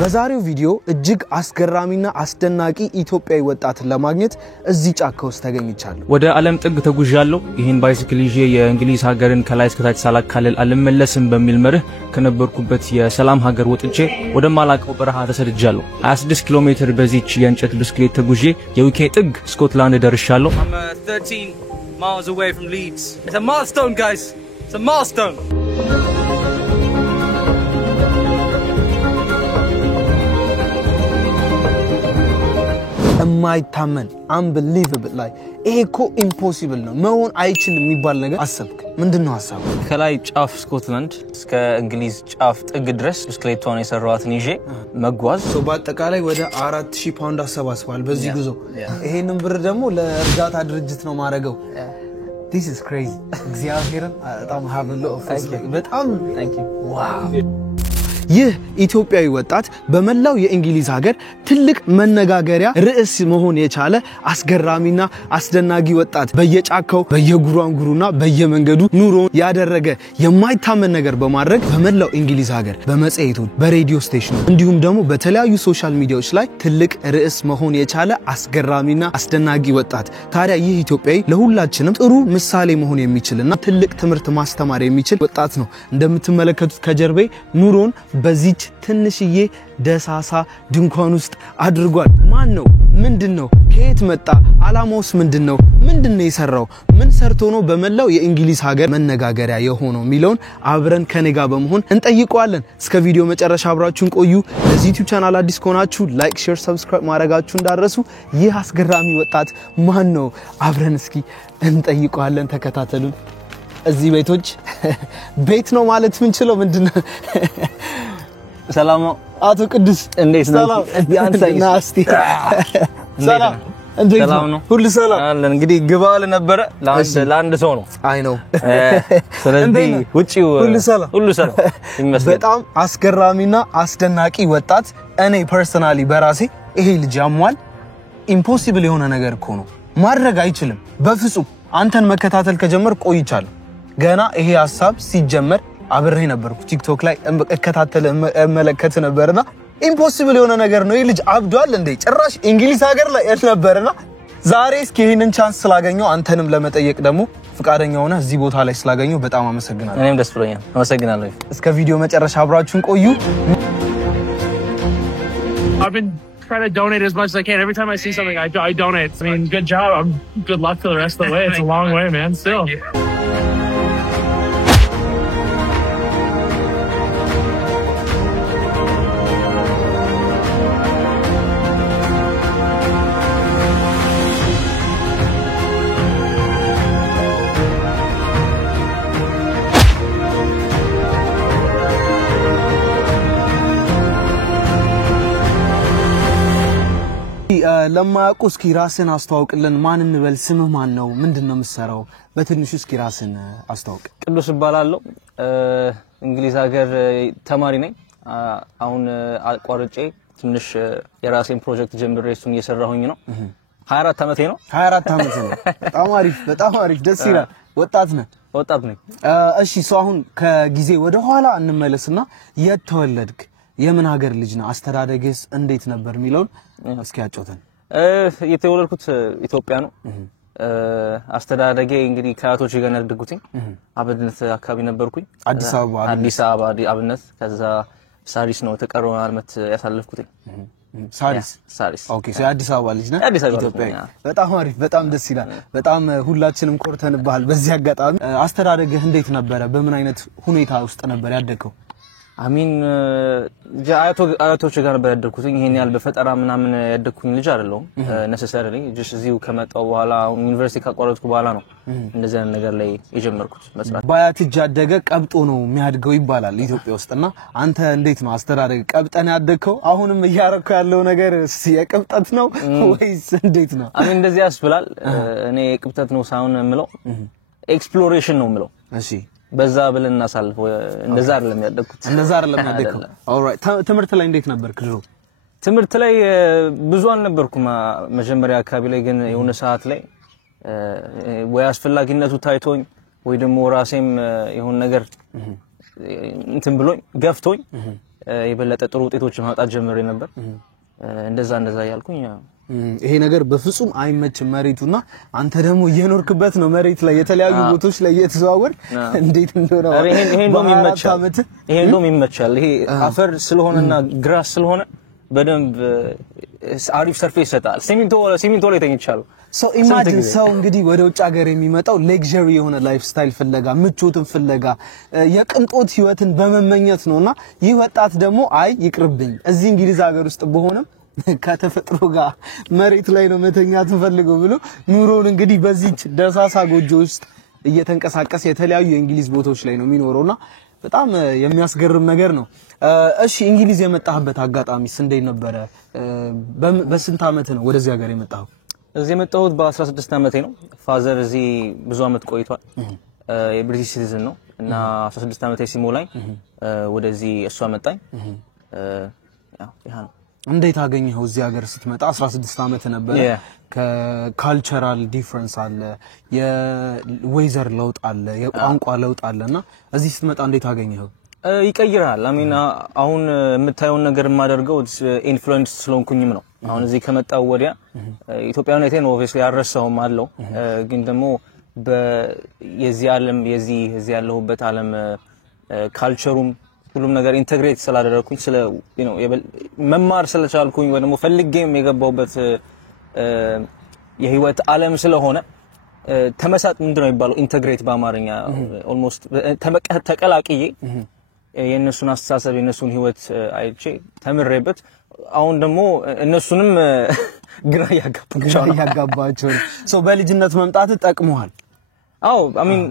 በዛሬው ቪዲዮ እጅግ አስገራሚና አስደናቂ ኢትዮጵያዊ ወጣትን ለማግኘት እዚህ ጫካ ውስጥ ተገኝቻለሁ። ወደ ዓለም ጥግ ተጉዣለሁ። ይሄን ባይሲክል ይዤ የእንግሊዝ ሀገርን ከላይ እስከ ታች ሳላካልል አልመለስም በሚል መርህ ከነበርኩበት የሰላም ሀገር ወጥቼ ወደ ማላቀው በረሃ ተሰድጃለሁ። 26 ኪሎ ሜትር በዚች የእንጨት ብስክሌት ተጉዤ የዩኬ ጥግ ስኮትላንድ ደርሻለሁ። I'm 13 miles away from Leeds. It's a milestone, guys. It's a milestone. የማይታመን unbelievable ላይ ይሄኮ impossible ነው መሆን አይችልም የሚባል ነገር አሰብክ ምንድነው ሐሳቡ? ከላይ ጫፍ ስኮትላንድ እስከ እንግሊዝ ጫፍ ጥግ ድረስ ብስክሌቷን የሰራዋትን ይዤ መጓዝ በአጠቃላይ ወደ 4000 ፓውንድ አሰባስባል በዚህ ጉዞ። ይሄንን ብር ደግሞ ለእርዳታ ድርጅት ነው ማረገው። This is crazy. እግዚአብሔርን በጣም ሀብሎ በጣም thank you. Wow. ይህ ኢትዮጵያዊ ወጣት በመላው የእንግሊዝ ሀገር ትልቅ መነጋገሪያ ርዕስ መሆን የቻለ አስገራሚና አስደናቂ ወጣት በየጫካው በየጉራንጉሩና በየመንገዱ ኑሮ ያደረገ የማይታመን ነገር በማድረግ በመላው እንግሊዝ ሀገር በመጽሔቶች በሬዲዮ ስቴሽኖች እንዲሁም ደግሞ በተለያዩ ሶሻል ሚዲያዎች ላይ ትልቅ ርዕስ መሆን የቻለ አስገራሚና አስደናቂ ወጣት። ታዲያ ይህ ኢትዮጵያዊ ለሁላችንም ጥሩ ምሳሌ መሆን የሚችልና ትልቅ ትምህርት ማስተማር የሚችል ወጣት ነው። እንደምትመለከቱት ከጀርባዬ ኑሮን በዚች ትንሽዬ ደሳሳ ድንኳን ውስጥ አድርጓል። ማን ነው? ምንድነው? ከየት መጣ? አላማውስ ምንድነው? ምንድነው የሰራው? ምን ሰርቶ ነው በመላው የእንግሊዝ ሀገር መነጋገሪያ የሆነው ሚሊዮን አብረን ከኔጋ በመሆን እንጠይቀዋለን። እስከ ቪዲዮ መጨረሻ አብራችሁን ቆዩ። ለዚህ ዩቲዩብ ቻናል አዲስ ከሆናችሁ ላይክ፣ ሼር፣ ሰብስክራይብ ማድረጋችሁ እንዳትረሱ። ይህ አስገራሚ ወጣት ማን ነው? አብረን እስኪ እንጠይቀዋለን። ተከታተሉን። እዚህ ቤቶች ቤት ነው ማለት ምን ችለው ምንድነው? ሰላም አቶ ቅዱስ እንዴት ነው? ናስቲ ሰላም እንዴት ነው? ሁሉ ሰላም አለን። እንግዲህ ግባል ነበረ ለአንድ ሰው ነው። አይ ነው። ስለዚህ ውጪው ሁሉ ሰላም ይመስገን። በጣም አስገራሚና አስደናቂ ወጣት። እኔ ፐርሰናሊ በራሴ ይሄ ልጅ ያሟል ኢምፖሲብል የሆነ ነገር እኮ ነው ማድረግ አይችልም በፍጹም። አንተን መከታተል ከጀመር ቆይቻለሁ። ገና ይሄ ሐሳብ ሲጀመር አብሬ ነበርኩ ቲክቶክ ላይ እከታተል እመለከት ነበርና ኢምፖሲብል የሆነ ነገር ነው። ይሄ ልጅ አብዷል እንዴ ጭራሽ እንግሊዝ ሀገር ላይ ነበርና ዛሬ እስኪ ይሄንን ቻንስ ስላገኘው አንተንም ለመጠየቅ ደግሞ ፍቃደኛ ሆነ እዚህ ቦታ ላይ ስላገኘው በጣም አመሰግናለሁ። እኔም ደስ ብሎኛል። አመሰግናለሁ። እስከ ቪዲዮ መጨረሻ አብራችሁን ቆዩ። I've been trying to donate as much as I can. Every time I see something, I donate. I mean, good job. Good luck for the rest of the way. It's a long way, man. Still. ለማያውቁ እስኪ ራስን አስተዋውቅልን። ማን እንበል? ስምህ ማን ነው? ምንድነው የምትሰራው? በትንሹ እስኪ ራስን አስተዋውቅ። ቅዱስ እባላለሁ። እንግሊዝ ሀገር ተማሪ ነኝ። አሁን አቋርጬ ትንሽ የራሴን ፕሮጀክት ጀምሬ እሱን እየሰራሁኝ ነው። 24 ዓመቴ ነው። 24 ዓመት ነው። በጣም አሪፍ ደስ ይላል። ወጣት ነኝ። እሺ ሰው አሁን ከጊዜ ወደ ኋላ እንመለስና የት ተወለድክ? የምን ሀገር ልጅ ነህ? አስተዳደግስ እንዴት ነበር የሚለውን እስኪ አጫውተን። የተወለድኩት ኢትዮጵያ ነው። አስተዳደጌ እንግዲህ ከአያቶቼ ጋር ያደግኩት አብነት አካባቢ ነበርኩኝ። አዲስ አበባ አብነት። ከዛ ሳሪስ ነው ተቀረው አመት ያሳለፍኩት። ሳሪስ ኦኬ። ሰው አዲስ አበባ ልጅ ነህ? ኢትዮጵያ። በጣም አሪፍ በጣም ደስ ይላል። በጣም ሁላችንም ኮርተንብሃል። በዚህ አጋጣሚ አስተዳደግህ እንዴት ነበር? በምን አይነት ሁኔታ ውስጥ ነበር ያደግከው? አሚን አያቶቼ ጋር ነበር ያደግኩት። ይሄን ያህል በፈጠራ ምናምን ያደግኩኝ ልጅ አይደለሁም። ነሰሰሪ ጀስት እዚሁ ከመጣው በኋላ ዩኒቨርሲቲ ካቋረጥኩ በኋላ ነው እንደዚህ አይነት ነገር ላይ የጀመርኩት መስራት። ባያት እጃደገ ቀብጦ ነው የሚያድገው ይባላል ኢትዮጵያ ውስጥና አንተ እንዴት ነው አስተዳደግ? ቀብጠን ያደግከው? አሁንም እያረኩ ያለው ነገር የቅብጠት ነው ወይስ እንዴት ነው? አሚን እንደዚህ ያስብላል። እኔ የቅብጠት ነው ሳይሆን የምለው ኤክስፕሎሬሽን ነው የምለው። እሺ በዛ ብለን እናሳልፈው። እንደዛ አይደለም ያደግኩት። ኦልራይት። ትምህርት ላይ እንዴት ነበር ድሮ? ትምህርት ላይ ብዙ አልነበርኩም መጀመሪያ አካባቢ ላይ፣ ግን የሆነ ሰዓት ላይ ወይ አስፈላጊነቱ ታይቶኝ ወይ ደግሞ ራሴም የሆነ ነገር እንትን ብሎኝ ገፍቶኝ የበለጠ ጥሩ ውጤቶች ማውጣት ጀምሬ ነበር እንደዛ ያልኩኝ ይሄ ነገር በፍጹም አይመችም መሬቱና አንተ ደግሞ እየኖርክበት ነው መሬት ላይ የተለያዩ ቦታዎች ላይ እየተዘዋወር እንዴት እንደሆነ ይሄ እንደውም ይመቻል ይሄ አፈር ስለሆነና ግራስ ስለሆነ በደንብ አሪፍ ሰርፌስ ይሰጣል ሲሚንቶ ላይ ተኝቻለሁ So imagine ሰው እንግዲህ ወደ ውጭ ሀገር የሚመጣው ሌክዠሪ የሆነ ላይፍ ስታይል ፍለጋ ምቾትን ፍለጋ የቅንጦት ህይወትን በመመኘት ነውና ይህ ወጣት ደግሞ አይ ይቅርብኝ እዚህ እንግሊዝ ሀገር ውስጥ በሆነም ከተፈጥሮ ጋር መሬት ላይ ነው መተኛት ፈልገው ብሎ ኑሮውን እንግዲህ በዚህ ደሳሳ ጎጆ ውስጥ እየተንቀሳቀሰ የተለያዩ የእንግሊዝ ቦታዎች ላይ ነው የሚኖረውና በጣም የሚያስገርም ነገር ነው እሺ እንግሊዝ የመጣህበት አጋጣሚስ እንዴት ነበር በስንት አመት ነው ወደዚህ ሀገር የመጣው እዚህ የመጣሁት በ16 አመቴ ነው ፋዘር እዚህ ብዙ አመት ቆይቷል የብሪቲሽ ሲቲዝን ነው እና 16 አመቴ ሲሞላኝ ወደዚህ እሱ አመጣኝ ያው እንዴት አገኘኸው እዚህ ሀገር ስትመጣ 16 አመት ነበር ከካልቸራል ዲፈረንስ አለ የዌዘር ለውጥ አለ የቋንቋ ለውጥ አለና እዚህ ስትመጣ እንዴት አገኘኸው ይቀይራል አሚና አሁን የምታየውን ነገር ማደርገው ኢንፍሉዌንስ ስለሆንኩኝም ነው አሁን እዚህ ከመጣው ወዲያ ኢትዮጵያዊነቴን ኦብቪየስሊ አረሳውም አለው ግን ደግሞ የዚህ ዓለም የዚህ ያለሁበት ዓለም ካልቸሩም ሁሉም ነገር ኢንተግሬት ስላደረኩኝ ስለ መማር ስለቻልኩኝ ወይ ደግሞ ፈልጌም የገባውበት የህይወት ዓለም ስለሆነ ተመሳጥ ምንድነው ይባለው ኢንተግሬት በአማርኛ ኦልሞስት ተቀላቅዬ የነሱን አስተሳሰብ የነሱን ህይወት አይቼ ተምሬበት አሁን ደግሞ እነሱንም ግራ ያጋባቸው ሶ በልጅነት መምጣት ተጠቅመዋል አው አሚን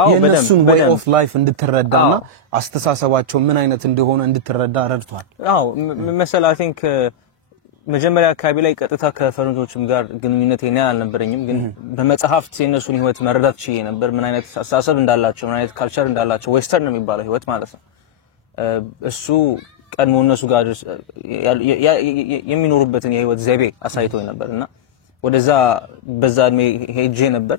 አው በደም way of life እንድትረዳና አስተሳሰባቸው ምን አይነት እንደሆነ እንድትረዳ ረድቷል አው መሰለ I think መጀመሪያ አካባቢ ላይ ቀጥታ ከፈረንጆችም ጋር ግንኙነት አልነበረኝም ግን በመጽሐፍት የነሱን ህይወት መረዳት ችዬ ነበር ምን አይነት አስተሳሰብ እንዳላቸው ምን አይነት ካልቸር እንዳላቸው ዌስተርን ነው የሚባለው ህይወት ማለት ነው እሱ ቀድሞ እነሱ ጋር የሚኖሩበትን የህይወት ዘይቤ አሳይቶኝ ነበርና ወደዛ በዛ እድሜ ሄጄ ነበር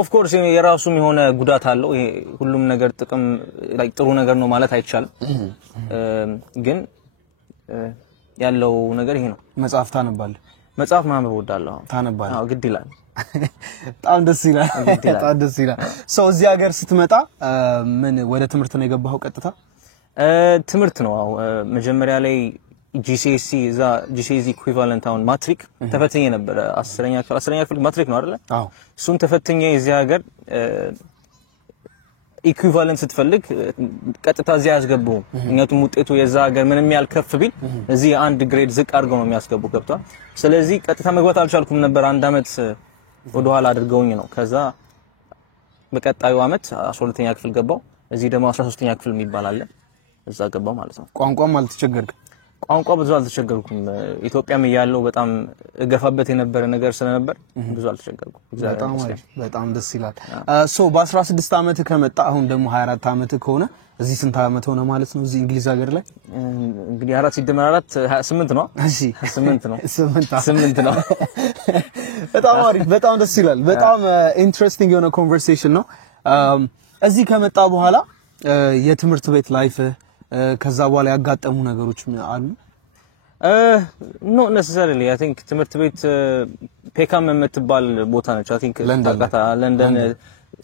ኦፍ ኮርስ የራሱም የሆነ ጉዳት አለው ይሄ ሁሉም ነገር ጥቅም ላይ ጥሩ ነገር ነው ማለት አይቻልም ግን ያለው ነገር ይሄ ነው መጽሐፍ ታነባለህ መጽሐፍ ማንበብ ወዳለሁ ታነባለህ አዎ ግድ ይላል በጣም ደስ ይላል ሶ እዚህ ሀገር ስትመጣ ምን ወደ ትምህርት ነው የገባኸው ቀጥታ ትምህርት ነው መጀመሪያ ላይ GCSE ኢኩዊቫለንት አሁን ማትሪክ ተፈትኜ ነበር 10ኛ ክፍል ማትሪክ ነው አይደል አዎ እሱን ተፈትኜ እዚህ ሀገር ኢኩዊቫለንት ስትፈልግ ቀጥታ እዚህ ያስገቡው ምክንያቱም ውጤቱ የዛ ሀገር ምንም ያልከፍ ቢል እዚህ አንድ ግሬድ ዝቅ አድርገው ነው የሚያስገቡ ገብቷል ስለዚህ ቀጥታ መግባት አልቻልኩም ነበር አንድ አመት ወደ ኋላ አድርገውኝ ነው ከዛ በቀጣዩ አመት 12ኛ ክፍል ገባው እዚህ ደግሞ 13ኛ ክፍል የሚባል አለ እዛ ገባው ማለት ነው ቋንቋም አልተቸገርኩም ቋንቋ ብዙ አልተቸገርኩም ኢትዮጵያም ያለው በጣም ገፋበት የነበረ ነገር ስለነበር ብዙ አልተቸገርኩም በጣም ደስ ይላል ሶ በ16 አመት ከመጣ አሁን ደግሞ 24 አመት ከሆነ እዚህ ስንት አመት ሆነ ማለት ነው እዚህ እንግሊዝ ሀገር ላይ እንግዲህ 4 ሲደመር 4 28 ነው እሺ 8 ነው 8 ነው በጣም አሪፍ በጣም ደስ ይላል በጣም ኢንትረስቲንግ የሆነ ኮንቨርሴሽን ነው እዚህ ከመጣ በኋላ የትምህርት ቤት ላይፍ ከዛ በኋላ ያጋጠሙ ነገሮች አሉ not necessarily I think ትምህርት ቤት ፔካም የምትባል ቦታ ነች I think ለንደን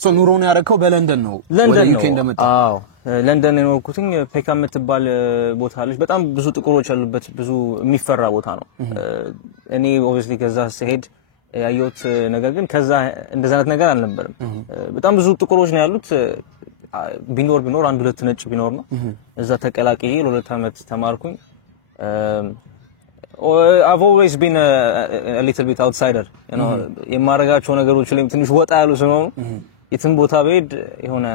ሶ ኑሮን ያረከው በለንደን ነው ወደ ዩኬ እንደመጣ አዎ ለንደን ነው ኩቲንግ ፔካም የምትባል ቦታ አለች በጣም ብዙ ጥቁሮች ያሉበት ብዙ የሚፈራ ቦታ ነው እኔ obviously ከዛ ሲሄድ ያየሁት ነገር ግን ከዛ እንደዛ አይነት ነገር አልነበረም በጣም ብዙ ጥቁሮች ነው ያሉት ቢኖር አንድ ሁለት ነጭ ቢኖር ነው እዛ ተቀላቅዬ ለሁለት አመት ተማርኩኝ I've always been a little bit outsider you know የማረጋቸው ነገሮች ላይ ትንሽ ወጣ ያሉ ስለሆኑ የትም ቦታ በሄድ የሆነ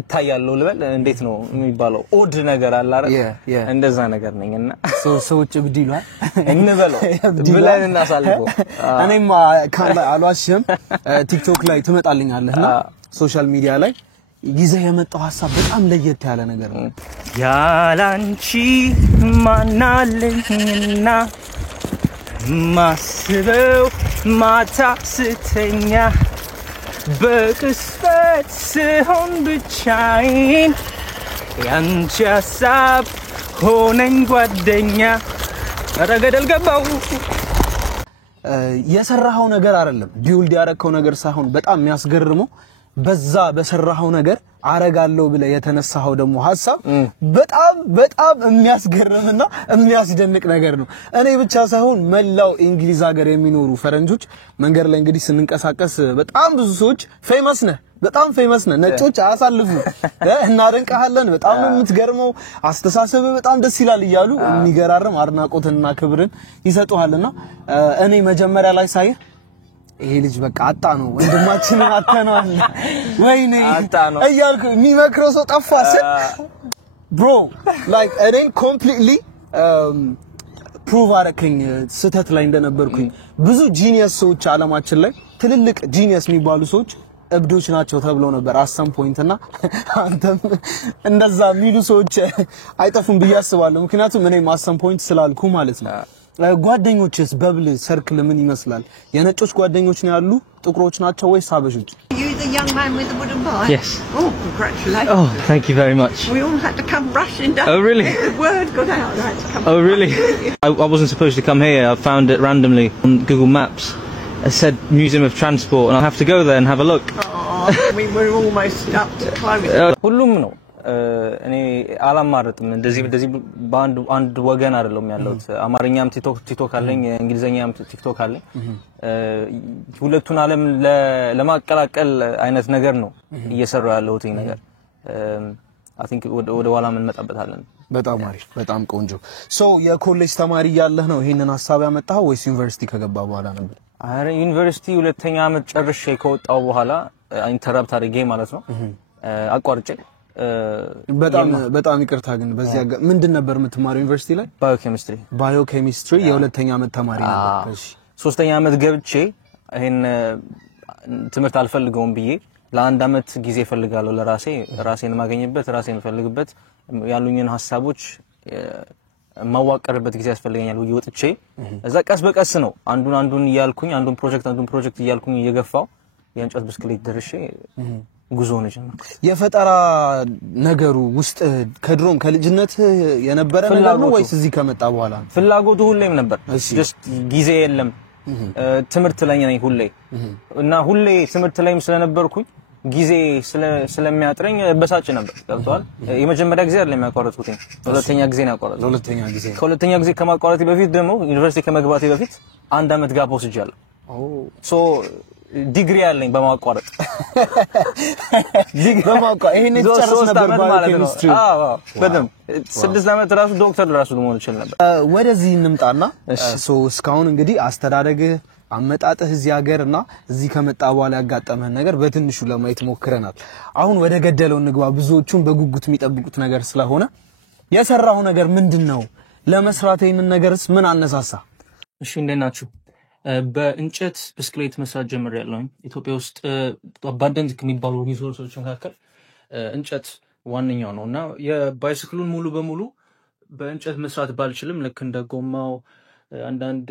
እታያለሁ ልበል እንዴት ነው የሚባለው ኦድ ነገር አለ አይደል እንደዛ ነገር ነኝና ሰዎች እብድ ይሏል እንበለው ብለን እናሳልፈው እኔም አልዋሽም ቲክቶክ ላይ ትመጣልኛለህና ሶሻል ሚዲያ ላይ ይዘህ የመጣው ሐሳብ በጣም ለየት ያለ ነገር ነው ያላንቺ ማናለኝና ማስበው ማታ ስተኛ በቅስፈት ስሆን ብቻዬን ያንቺ ሀሳብ ሆነኝ ጓደኛ ኧረ ገደል ገባው የሰራው ነገር አይደለም ቢውልድ ያረከው ነገር ሳይሆን በጣም የሚያስገርመው በዛ በሰራው ነገር አረጋለው ብለ የተነሳው ደግሞ ሐሳብ በጣም የሚያስገርምና የሚያስደንቅ ነገር ነው እኔ ብቻ ሳይሆን መላው እንግሊዝ ሀገር የሚኖሩ ፈረንጆች መንገር ላይ እንግዲህ ስንንቀሳቀስ በጣም ብዙ ሰዎች በጣም ፌመስ ነህ ነጮች አሳልፉ እናደንቀሃለን በጣም ነው የምትገርመው አስተሳሰብ በጣም ደስ ይላል ይያሉ የሚገራርም አድናቆትና ክብርን ይሰጡሃልና እኔ መጀመሪያ ላይ ሳይ ይሄ ልጅ በቃ አጣ ነው ወንድማችንን አጣናል ወይኔ አጣ ነው እያልኩ የሚመክረው ሰው ጠፋስ bro like I didn't completely prove አረከኝ ስተት ላይ እንደነበርኩኝ ብዙ ጂኒየስ ሰዎች ዓለማችን ላይ ትልልቅ ጂኒየስ የሚባሉ ሰዎች እብዶች ናቸው ተብሎ ነበር at some point እና አንተም እንደዛ ሚሉ ሰዎች አይጠፉም ብያስባለሁ ምክንያቱም እኔ at some point ስላልኩ ማለት ነው ጓደኞችስ በብል ሰርክል ምን ይመስላል የነጮች ጓደኞች ነው ያሉ ጥቁሮች ናቸው ወይስ ሀበሾች You the young man with the wooden bike? Yes. Oh, congratulations. Oh, thank you very much. We all had to come rushing down. Oh, really? The word got out. I had to come. Oh, really? I wasn't supposed to come here. I found it randomly on Google Maps. It said Museum of Transport and I'll have to go there and have a look. Oh, we were almost up to climbing. ሁሉም ነው እኔ አላማርጥም እንደዚህ በአንድ ወገን አይደለም ያለውት አማርኛም ቲክቶክ አለኝ እንግሊዘኛም ቲክቶክ አለኝ ሁለቱን ዓለም ለማቀላቀል አይነት ነገር ነው እየሰራው ያለውት ይሄ ነገር I think ወደ ኋላ ምን መጣበታለን በጣም አሪፍ በጣም ቆንጆ ሶ የኮሌጅ ተማሪ ያለህ ነው ይሄንን ሐሳብ ያመጣው ወይስ ዩኒቨርሲቲ ከገባ በኋላ ነበር አረ ዩኒቨርሲቲ ሁለተኛ ዓመት ጨርሼ ከወጣው በኋላ ኢንተራፕት አድርጌ ማለት ነው አቋርጬ በጣም ይቅርታ ግን በዚያ ምንድን ነበር የምትማረው ዩኒቨርሲቲ ላይ ባዮኬሚስትሪ የሁለተኛ ዓመት ተማሪ ነበር እሺ ሶስተኛ ዓመት ገብቼ ይሄን ትምህርት አልፈልገውም ብዬ ለአንድ ዓመት ጊዜ ፈልጋለሁ ለራሴን ማገኝበት ራሴን ፈልግበት ያሉኝን ሐሳቦች ማዋቀርበት ጊዜ ያስፈልገኛል ወይ ወጥቼ እዛ ቀስ በቀስ ነው አንዱን ይያልኩኝ አንዱን ፕሮጀክት ይያልኩኝ እየገፋው የእንጨት ብስክሌት ደርሼ ጉዞ ነው ጀመርኩ የፈጠራ ነገሩ ውስጥ ከድሮም ከልጅነት የነበረ ነገር ነው ወይስ እዚህ ከመጣ በኋላ ፍላጎቱ ሁሌም ነበር just ጊዜ የለም ትምርት ላይ ነኝ ሁሌ እና ሁሌ ትምርት ላይም ስለነበርኩኝ ጊዜ ስለሚያጥረኝ በሳጭ ነበር ገብቷል የመጀመሪያ ጊዜ አይደለም ያቋረጥኩት ሁለተኛ ጊዜ ነው ያቋረጥኩት ሁለተኛ ጊዜ ከማቋረጥ በፊት ደግሞ ዩኒቨርሲቲ ከመግባቴ በፊት አንድ አመት ጋፕ ወስጃለሁ ሶ ዲግሪ ያለኝ በማቋረጥ ይሄን ጨርስ ነበር ባዮኬሚስትሪ በደም 6 አመት ራሱ ዶክተር ራሱ መሆን ይችላል ነበር ወደዚህ እንምጣና ሶ እስካሁን እንግዲህ አስተዳደግ አመጣጥህ እዚህ ሀገርና እዚህ ከመጣ በኋላ ያጋጠመን ነገር በትንሹ ለማየት ሞክረናል አሁን ወደ ገደለው እንግባ ብዙዎቹን በጉጉት የሚጠብቁት ነገር ስለሆነ የሰራው ነገር ምንድነው ለመስራት ይሄንን ነገርስ ምን አነሳሳ እሺ እንደናችሁ በእንጨት ብስክሌት መስራት ጀምሬያለሁ ኢትዮጵያ ውስጥ አባንደንት ከሚባሉ ሪሶርሶች መካከል እንጨት ዋነኛው ነውና የባይሲክሉን ሙሉ በሙሉ በእንጨት መስራት ባልችልም ልክ እንደ ጎማው አንዳንድ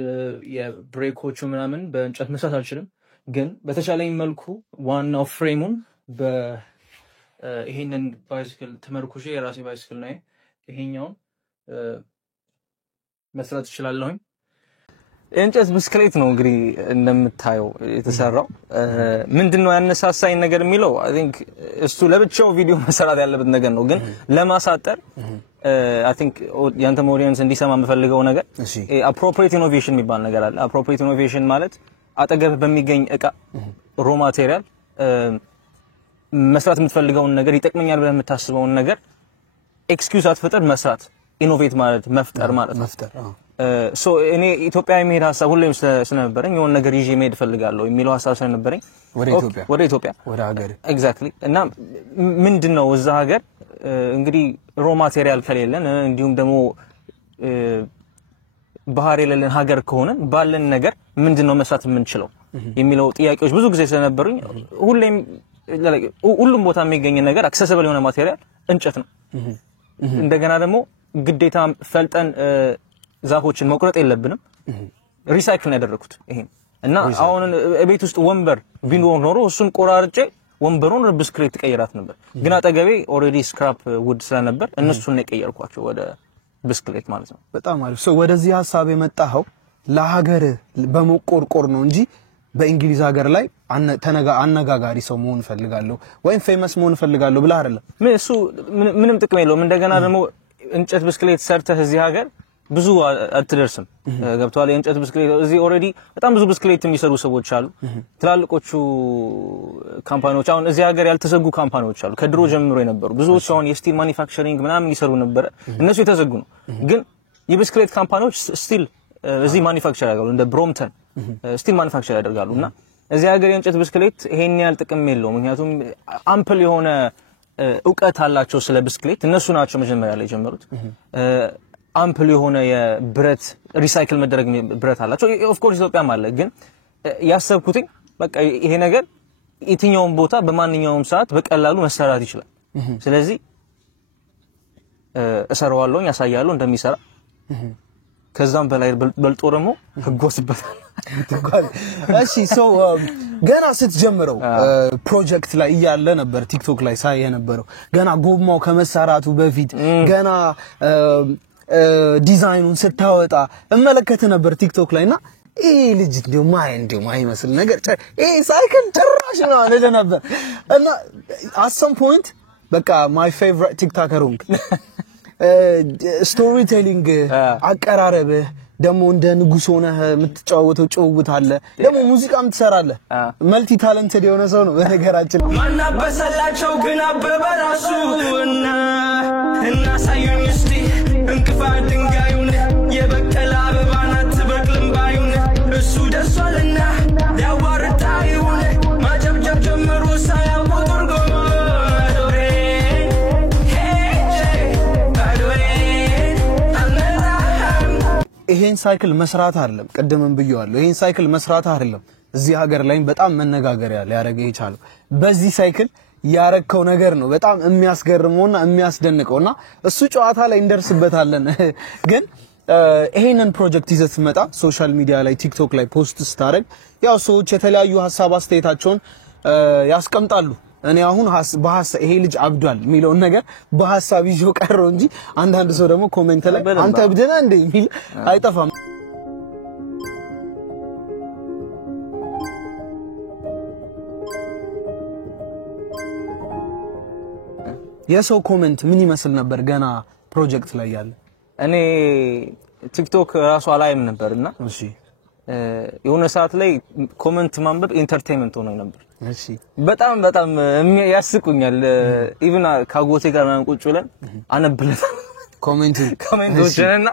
የብሬኮቹ ምናምን በእንጨት መስራት አልችልም ግን በተቻለኝ መልኩ ዋናው ፍሬሙን በይሄንን ባይሲክል ተመርኩሼ የራሴ ባይሲክል ነው ይሄኛው መስራት ይችላልኝ እንጨት ብስክሌት ነው እንግዲህ እንደምታየው የተሰራው ምንድነው ያነሳሳኝ ነገር የሚለው I think እሱ ለብቻው ቪዲዮ መሰራት ያለበት ነገር ነው ግን ለማሳጠር I think ያንተ ኦዲየንስ እንዲሰማ የምፈልገው ነገር appropriate innovation የሚባል ነገር አለ appropriate innovation ማለት አጠገብ በሚገኝ እቃ ሮ ማቴሪያል መስራት የምትፈልገውን ነገር ይጠቅመኛል ብለህ የምታስበውን ነገር ኤክስኪውዝ አትፈጥር መስራት ኢኖቬት ማለት መፍጠር ማለት መፍጠር ሶ እኔ ኢትዮጵያ የሚሄድ ሐሳብ ሁሌም ስለነበረኝ የሆነ ነገር ይዤ መሄድ ፈልጋለሁ የሚለው ሐሳብ ስለነበረኝ ወደ ኢትዮጵያ ወደ ሀገር ኤግዛክትሊ እና ምንድነው እዛ ሀገር እንግዲህ ሮ ማቴሪያል ከሌለን እንዲሁም ደግሞ ባህር የሌለን ሀገር ከሆነ ባለን ነገር ምንድነው መስራት የምንችለው የሚለው ጥያቄዎች ብዙ ጊዜ ስለነበሩኝ ሁሉም ቦታ የሚገኝ ነገር አክሰሲብል የሆነ ማቴሪያል እንጨት ነው እንደገና ደግሞ ግዴታ ፈልጠን ዛፎችን መቁረጥ የለብንም ሪሳይክል ያደረኩት ይሄን እና አሁን ቤት ውስጥ ወንበር ቢኖር ኖሮ እሱን ቆራርጬ ወንበሩን ብስክሌት ቀይራት ነበር ግን አጠገቤ ኦሬዲ ስክራፕ ውድ ስለነበር እነሱን ነው ቀየርኳቸው ወደ ብስክሌት ማለት ነው በጣም አሪፍ ሶ ወደዚህ ሐሳብ የመጣው ለሀገር በመቆርቆር ነው እንጂ በእንግሊዝ ሀገር ላይ አነጋጋሪ ሰው መሆን ፈልጋለሁ ወይም ፌመስ መሆን ፈልጋለሁ ብላ አይደለም እሱ ምንም ጥቅም የለውም እንደገና ደግሞ እንጨት ብስክሌት ሰርተህ እዚህ ሀገር ብዙ አትደርስም ገብቷል የእንጨት ብስክሌት እዚህ ኦሬዲ በጣም ብዙ ብስክሌት የሚሰሩ ሰዎች አሉ ትላልቆቹ ካምፓኒዎች አሁን እዚህ ሀገር ያልተዘጉ ካምፓኒዎች አሉ ከድሮ ጀምሮ የነበሩ ብዙዎች አሁን የስቲል ማኒፋክቸሪንግ ምናምን ይሰሩ ነበር እነሱ የተዘጉ ነው ግን የብስክሌት ካምፓኒዎች ስቲል እዚህ ማኒፋክቸር ያደርጋሉ እንደ ብሮምተን ስቲል ማኒፋክቸር ያደርጋሉና እዚህ ሀገር የእንጨት ብስክሌት ይሄን ያህል ጥቅም የለውም ምክንያቱም አምፕል የሆነ ዕውቀት አላቸው ስለ ብስክሌት እነሱ ናቸው መጀመሪያ ላይ ጀመሩት አምፕል የሆነ የብረት ሪሳይክል መደረግ ብረት አላቸው ኦፍ ኮርስ ኢትዮጵያም አለ ግን ያሰብኩት በቃ ይሄ ነገር የትኛውም ቦታ በማንኛውም ሰዓት በቀላሉ መሰራት ይችላል ስለዚህ እሰራዋለሁ ያሳያለሁ እንደሚሰራ ከዛም በላይ በልጦ ደግሞ ህጎስበታል እሺ ሶ ገና ስትጀምረው ፕሮጀክት ላይ ያለ ነበር ቲክቶክ ላይ ሳይ የነበረው ገና ጎማው ከመሰራቱ በፊት ገና ዲዛይኑን ስታወጣ እመለከተ ነበር ቲክቶክ ላይና ልጅ እንደው ማይመስል ነገር ሳይክል ጭራሽ ነው አለ ነበር እና at some point በቃ my favorite ቲክቶከር ሆንክ ስቶሪ ቴሊንግ አቀራረበ ደሞ እንደ ንጉስ ሆነ የምትጫወተው ጭውውት አለ ደሞ ሙዚቃም ትሰራለህ መልቲ ታለንትድ የሆነ ሰው ነው በነገራችን ማና በሰላቸው ግን አበበራሱ እና ሳዩን እስቲ እንቅፋት ድንጋዩን የበቀለ አበባናት በቅልም ባዩን እሱ ደሷልና ያዋርታዩን ማጨብጨብ ጀመሩ ሳያውቁ ትርጉም ይሄን ሳይክል መስራት አይደለም ቀደምም ብየዋለሁ ይሄን ሳይክል መስራት አይደለም እዚህ ሀገር ላይ በጣም መነጋገሪያ ሊያረገ ይቻላል በዚህ ሳይክል ያረከው ነገር ነው በጣም የሚያስገርመውና የሚያስደንቀውና እሱ ጨዋታ ላይ እንደርስበታለን ግን ይሄንን ፕሮጀክት ይዘት መጣ ሶሻል ሚዲያ ላይ ቲክቶክ ላይ ፖስት ስታረግ ያው ሰዎች የተለያዩ ሐሳብ አስተያየታቸውን ያስቀምጣሉ እኔ አሁን ይሄ ልጅ አብዷል ሚለው ነገር በሐሳብ ይዞ ቀረው እንጂ አንዳንድ ሰው ደግሞ ኮሜንት ላይ አንተ አብደና እንደ ሚል አይጠፋም የሰው ኮሜንት ምን ይመስል ነበር ገና ፕሮጀክት ላይ ያለ እኔ ቲክቶክ ራሱ አላይም ነበርና እሺ የሆነ ሰዓት ላይ ኮሜንት ማንበብ ኢንተርቴይንመንት ሆኖ ነበር እሺ በጣም ያስቁኛል ኢቭን ካጎቴ ጋር ማን ቁጭ ብለን አነብለት ኮሜንቶችንና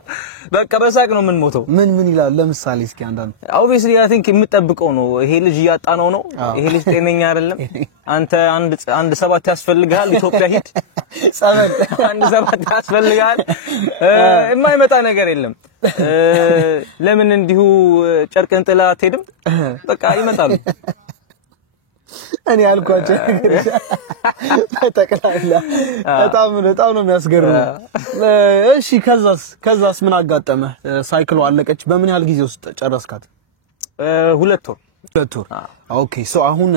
በቃ በሳቅ ነው ምን ሞተው ምን ይላል ለምሳሌ እስኪ አንዳንድ obviously I think የምጠብቀው ነው ይሄ ልጅ ያጣነው ነው ይሄ ልጅ ጤነኛ አይደለም አንተ አንድ ሰባት ያስፈልጋል ኢትዮጵያ ሂድ ጸበል አንድ ሰባት ያስፈልጋል የማይመጣ ነገር የለም ለምን እንዲሁ ጨርቅን ጥላ አትሄድም በቃ ይመጣሉ እኔ አልኳቸው ተጠቅላላ በጣም ነው የሚያስገርመው እሺ ከዛስ ምን አጋጠመ ሳይክሉ አለቀች በምን ያህል ጊዜ ውስጥ ጨረስካት 2 ወር ኦኬ ሶ አሁን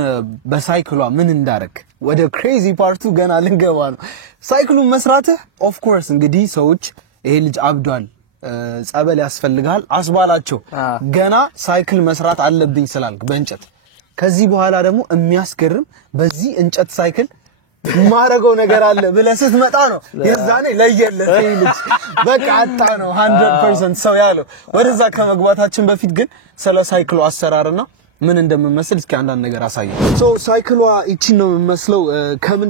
በሳይክሏ ምን እንዳረክ ወደ ክሬዚ ፓርቱ ገና ልንገባ ነው ሳይክሉን መስራት ኦፍ ኮርስ እንግዲህ ሰዎች ይሄ ልጅ አብዷል ጸበል ያስፈልጋል አስባላቸው ገና ሳይክል መስራት አለብኝ ስላልክ በእንጨት ከዚህ በኋላ ደግሞ የሚያስገርም በዚህ እንጨት ሳይክል ማረገው ነገር አለ ብለህ ስትመጣ ነው የዛኔ ለየለት ልጅ በቃ አጣ ነው 100% ሰው ያለው ወደዛ ከመግባታችን በፊት ግን ስለ ሳይክሉ አሰራርና ምን እንደምመስል እስኪ አንዳንድ ነገር አሳየኝ ሶ ሳይክሏ እቺ ነው የምመስለው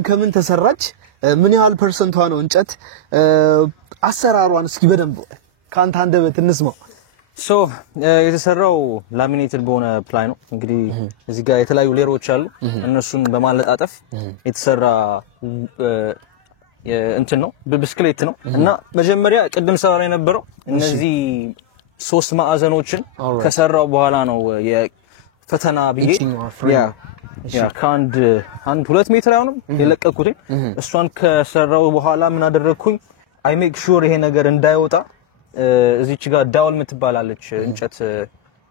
ከምን ተሰራች ምን ያህል ፐርሰንቷ ነው እንጨት አሰራሯን እስኪ በደንብ ካንተ አንደበት እንስማው ሶ የተሰራው ላሚኔትድ በሆነ ፕላይ ነው እንግዲህ እዚህ ጋር የተለያዩ ሌሮች አሉ እነሱን በማለጣጠፍ የተሰራ እንትን ነው በብስክሌት ነው እና መጀመሪያ ቅድም ሰራው የነበረው እነዚህ 3 ማዕዘኖችን ከሰራው በኋላ ነው የፈተና ብዬ ያ ካንድ 2 ሜትር ያውንም የለቀኩት እሷን ከሰራው በኋላ ምን አደረኩኝ አይ ሜክ ሹር ይሄ ነገር እንዳይወጣ እዚች ጋር ዳውል ምትባላለች እንጨት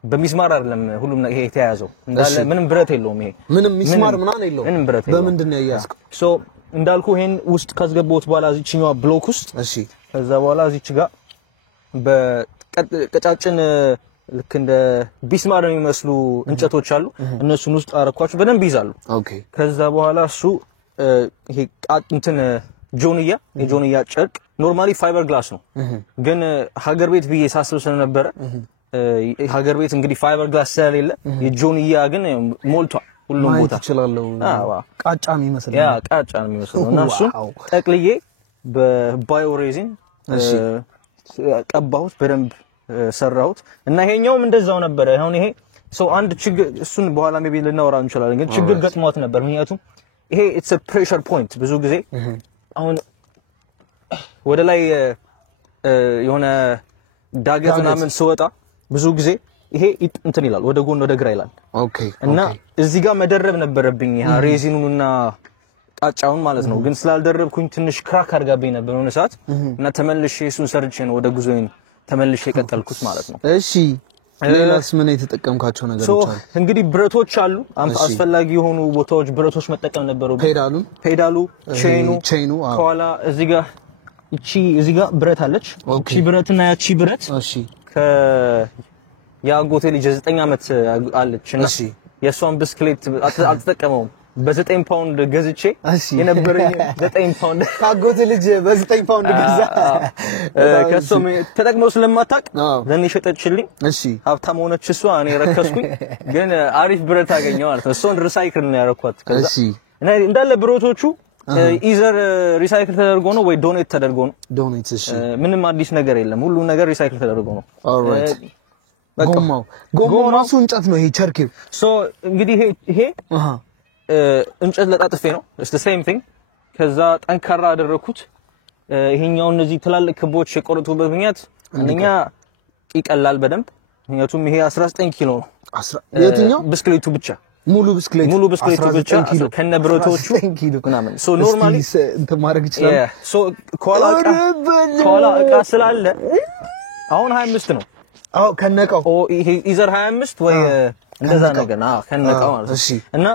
በሚስማር አይደለም ሁሉም ይሄ የተያያዘው እንዳለ ምንም ብረት የለውም ይሄ ምንም ሚስማር ምናምን የለውም ምንም ብረት የለውም በምንድን ነው ያያዝከው ሶ እንዳልኩ ይሄን ውስጥ ካስገባሁት በኋላ እዚህኛው ብሎክ ውስጥ እሺ ከዛ በኋላ እዚች ጋር በቀጫጭን ልክ እንደ ቢስማር የሚመስሉ እንጨቶች አሉ እነሱን ውስጥ አረኳቸው በደንብ ይዛሉ ኦኬ ከዛ በኋላ እሱ ይሄ እንትን ጆንያ የጆንያ ጨርቅ ኖርማሊ ፋይበር ግላስ ነው ግን ሀገር ቤት ብዬ ሳስብ ስለነበረ ሀገር ቤት እንግዲህ ፋይበር ግላስ ስለሌለ የጆንያ ግን ሞልቷል ሁሉም ቦታ ይችላልው ቃጫም ይመስላል ያ ቃጫም ይመስላል እና እሱ ጠቅልዬ በባዮ ሬዚን ቀባሁት በደንብ ሰራሁት እና ይሄኛውም እንደዛው ነበር አሁን ይሄ ሶ አንድ ችግር እሱን በኋላ ሜቢ ልናወራ እንችላለን ግን ችግር ገጥሟት ነበር ምክንያቱም ይሄ ኢትስ አ ፕሬሸር ፖይንት ብዙ ጊዜ አሁን ወደ ላይ የሆነ ዳገትና ምን ስወጣ ብዙ ጊዜ ይሄ እንትን ይላል ወደ ጎን ወደ ግራ ይላል ኦኬ እና እዚህ ጋር መደረብ ነበረብኝ ያ ሬዚኑንና ቃጫውን ማለት ነው ግን ስላልደረብኩኝ ትንሽ ክራክ አድርጋብኝ ነበር የሆነ ሰዓት እና ተመልሼ እሱን ሰርቼ ነው ወደ ጉዞዬን ተመልሼ የቀጠልኩት ማለት ነው እሺ ሌላስ ምን የተጠቀምካቸው ነገሮች አሉ እንግዲህ ብረቶች አሉ አስፈላጊ የሆኑ ቦታዎች ብረቶች መጠቀም ነበሩ ፔዳሉ ቼኑ ከኋላ እዚህ ጋር ብረት አለች እቺ ብረትና ያቺ ብረት እሺ ያጎቴ ልጅ 9 አመት አለችና የሷን ብስክሌት አልተጠቀመውም በ9 ፓውንድ ገዝቼ የነበረኝ 9 ፓውንድ ታጎቴ ልጅ በ9 ፓውንድ ገዛ ከሶም ተጠቅመው ስለማታቅ ለኔ ሸጠችልኝ እሺ ሀብታም ሆነች እሷ እኔ ረከስኩኝ ግን አሪፍ ብረት አገኘው ማለት ነው እሷን ሪሳይክል ነው ያረኳት ከዛ እና እንዳለ ብረቶቹ ኢዘር ሪሳይክል ተደርጎ ነው ወይ ዶኔት ተደርጎ ነው ዶኔት እሺ ምንም አዲስ ነገር የለም ሁሉ ነገር ሪሳይክል ተደርጎ ነው ኦልራይት ጎማው ራሱ እንጨት ነው ይሄ ቸርኬው ሶ እንግዲህ ይሄ እንጨት ለጣጥፌ ነው it's the same thing ከዛ ጠንካራ አደረኩት ይሄኛው እነዚህ ትላልቅ ክቦች የቆረጡበት ምክንያት አንደኛ ይቀላል በደንብ ምክንያቱም ይሄ 19 ኪሎ ነው የትኛው ብስክሌቱ ብቻ ሙሉ ብስክሌቱ ብቻ ከነብረቶቹ ምናምን ሶ ኖርማሊ እንት ማድረግ ይችላል ሶ ኮላ እቃ ስላለ አሁን 25 ነው አው ከነቀው ይሄ ኢዘር 25 ወይ እንደዛ ነገር ከነቀው ማለት ነው እና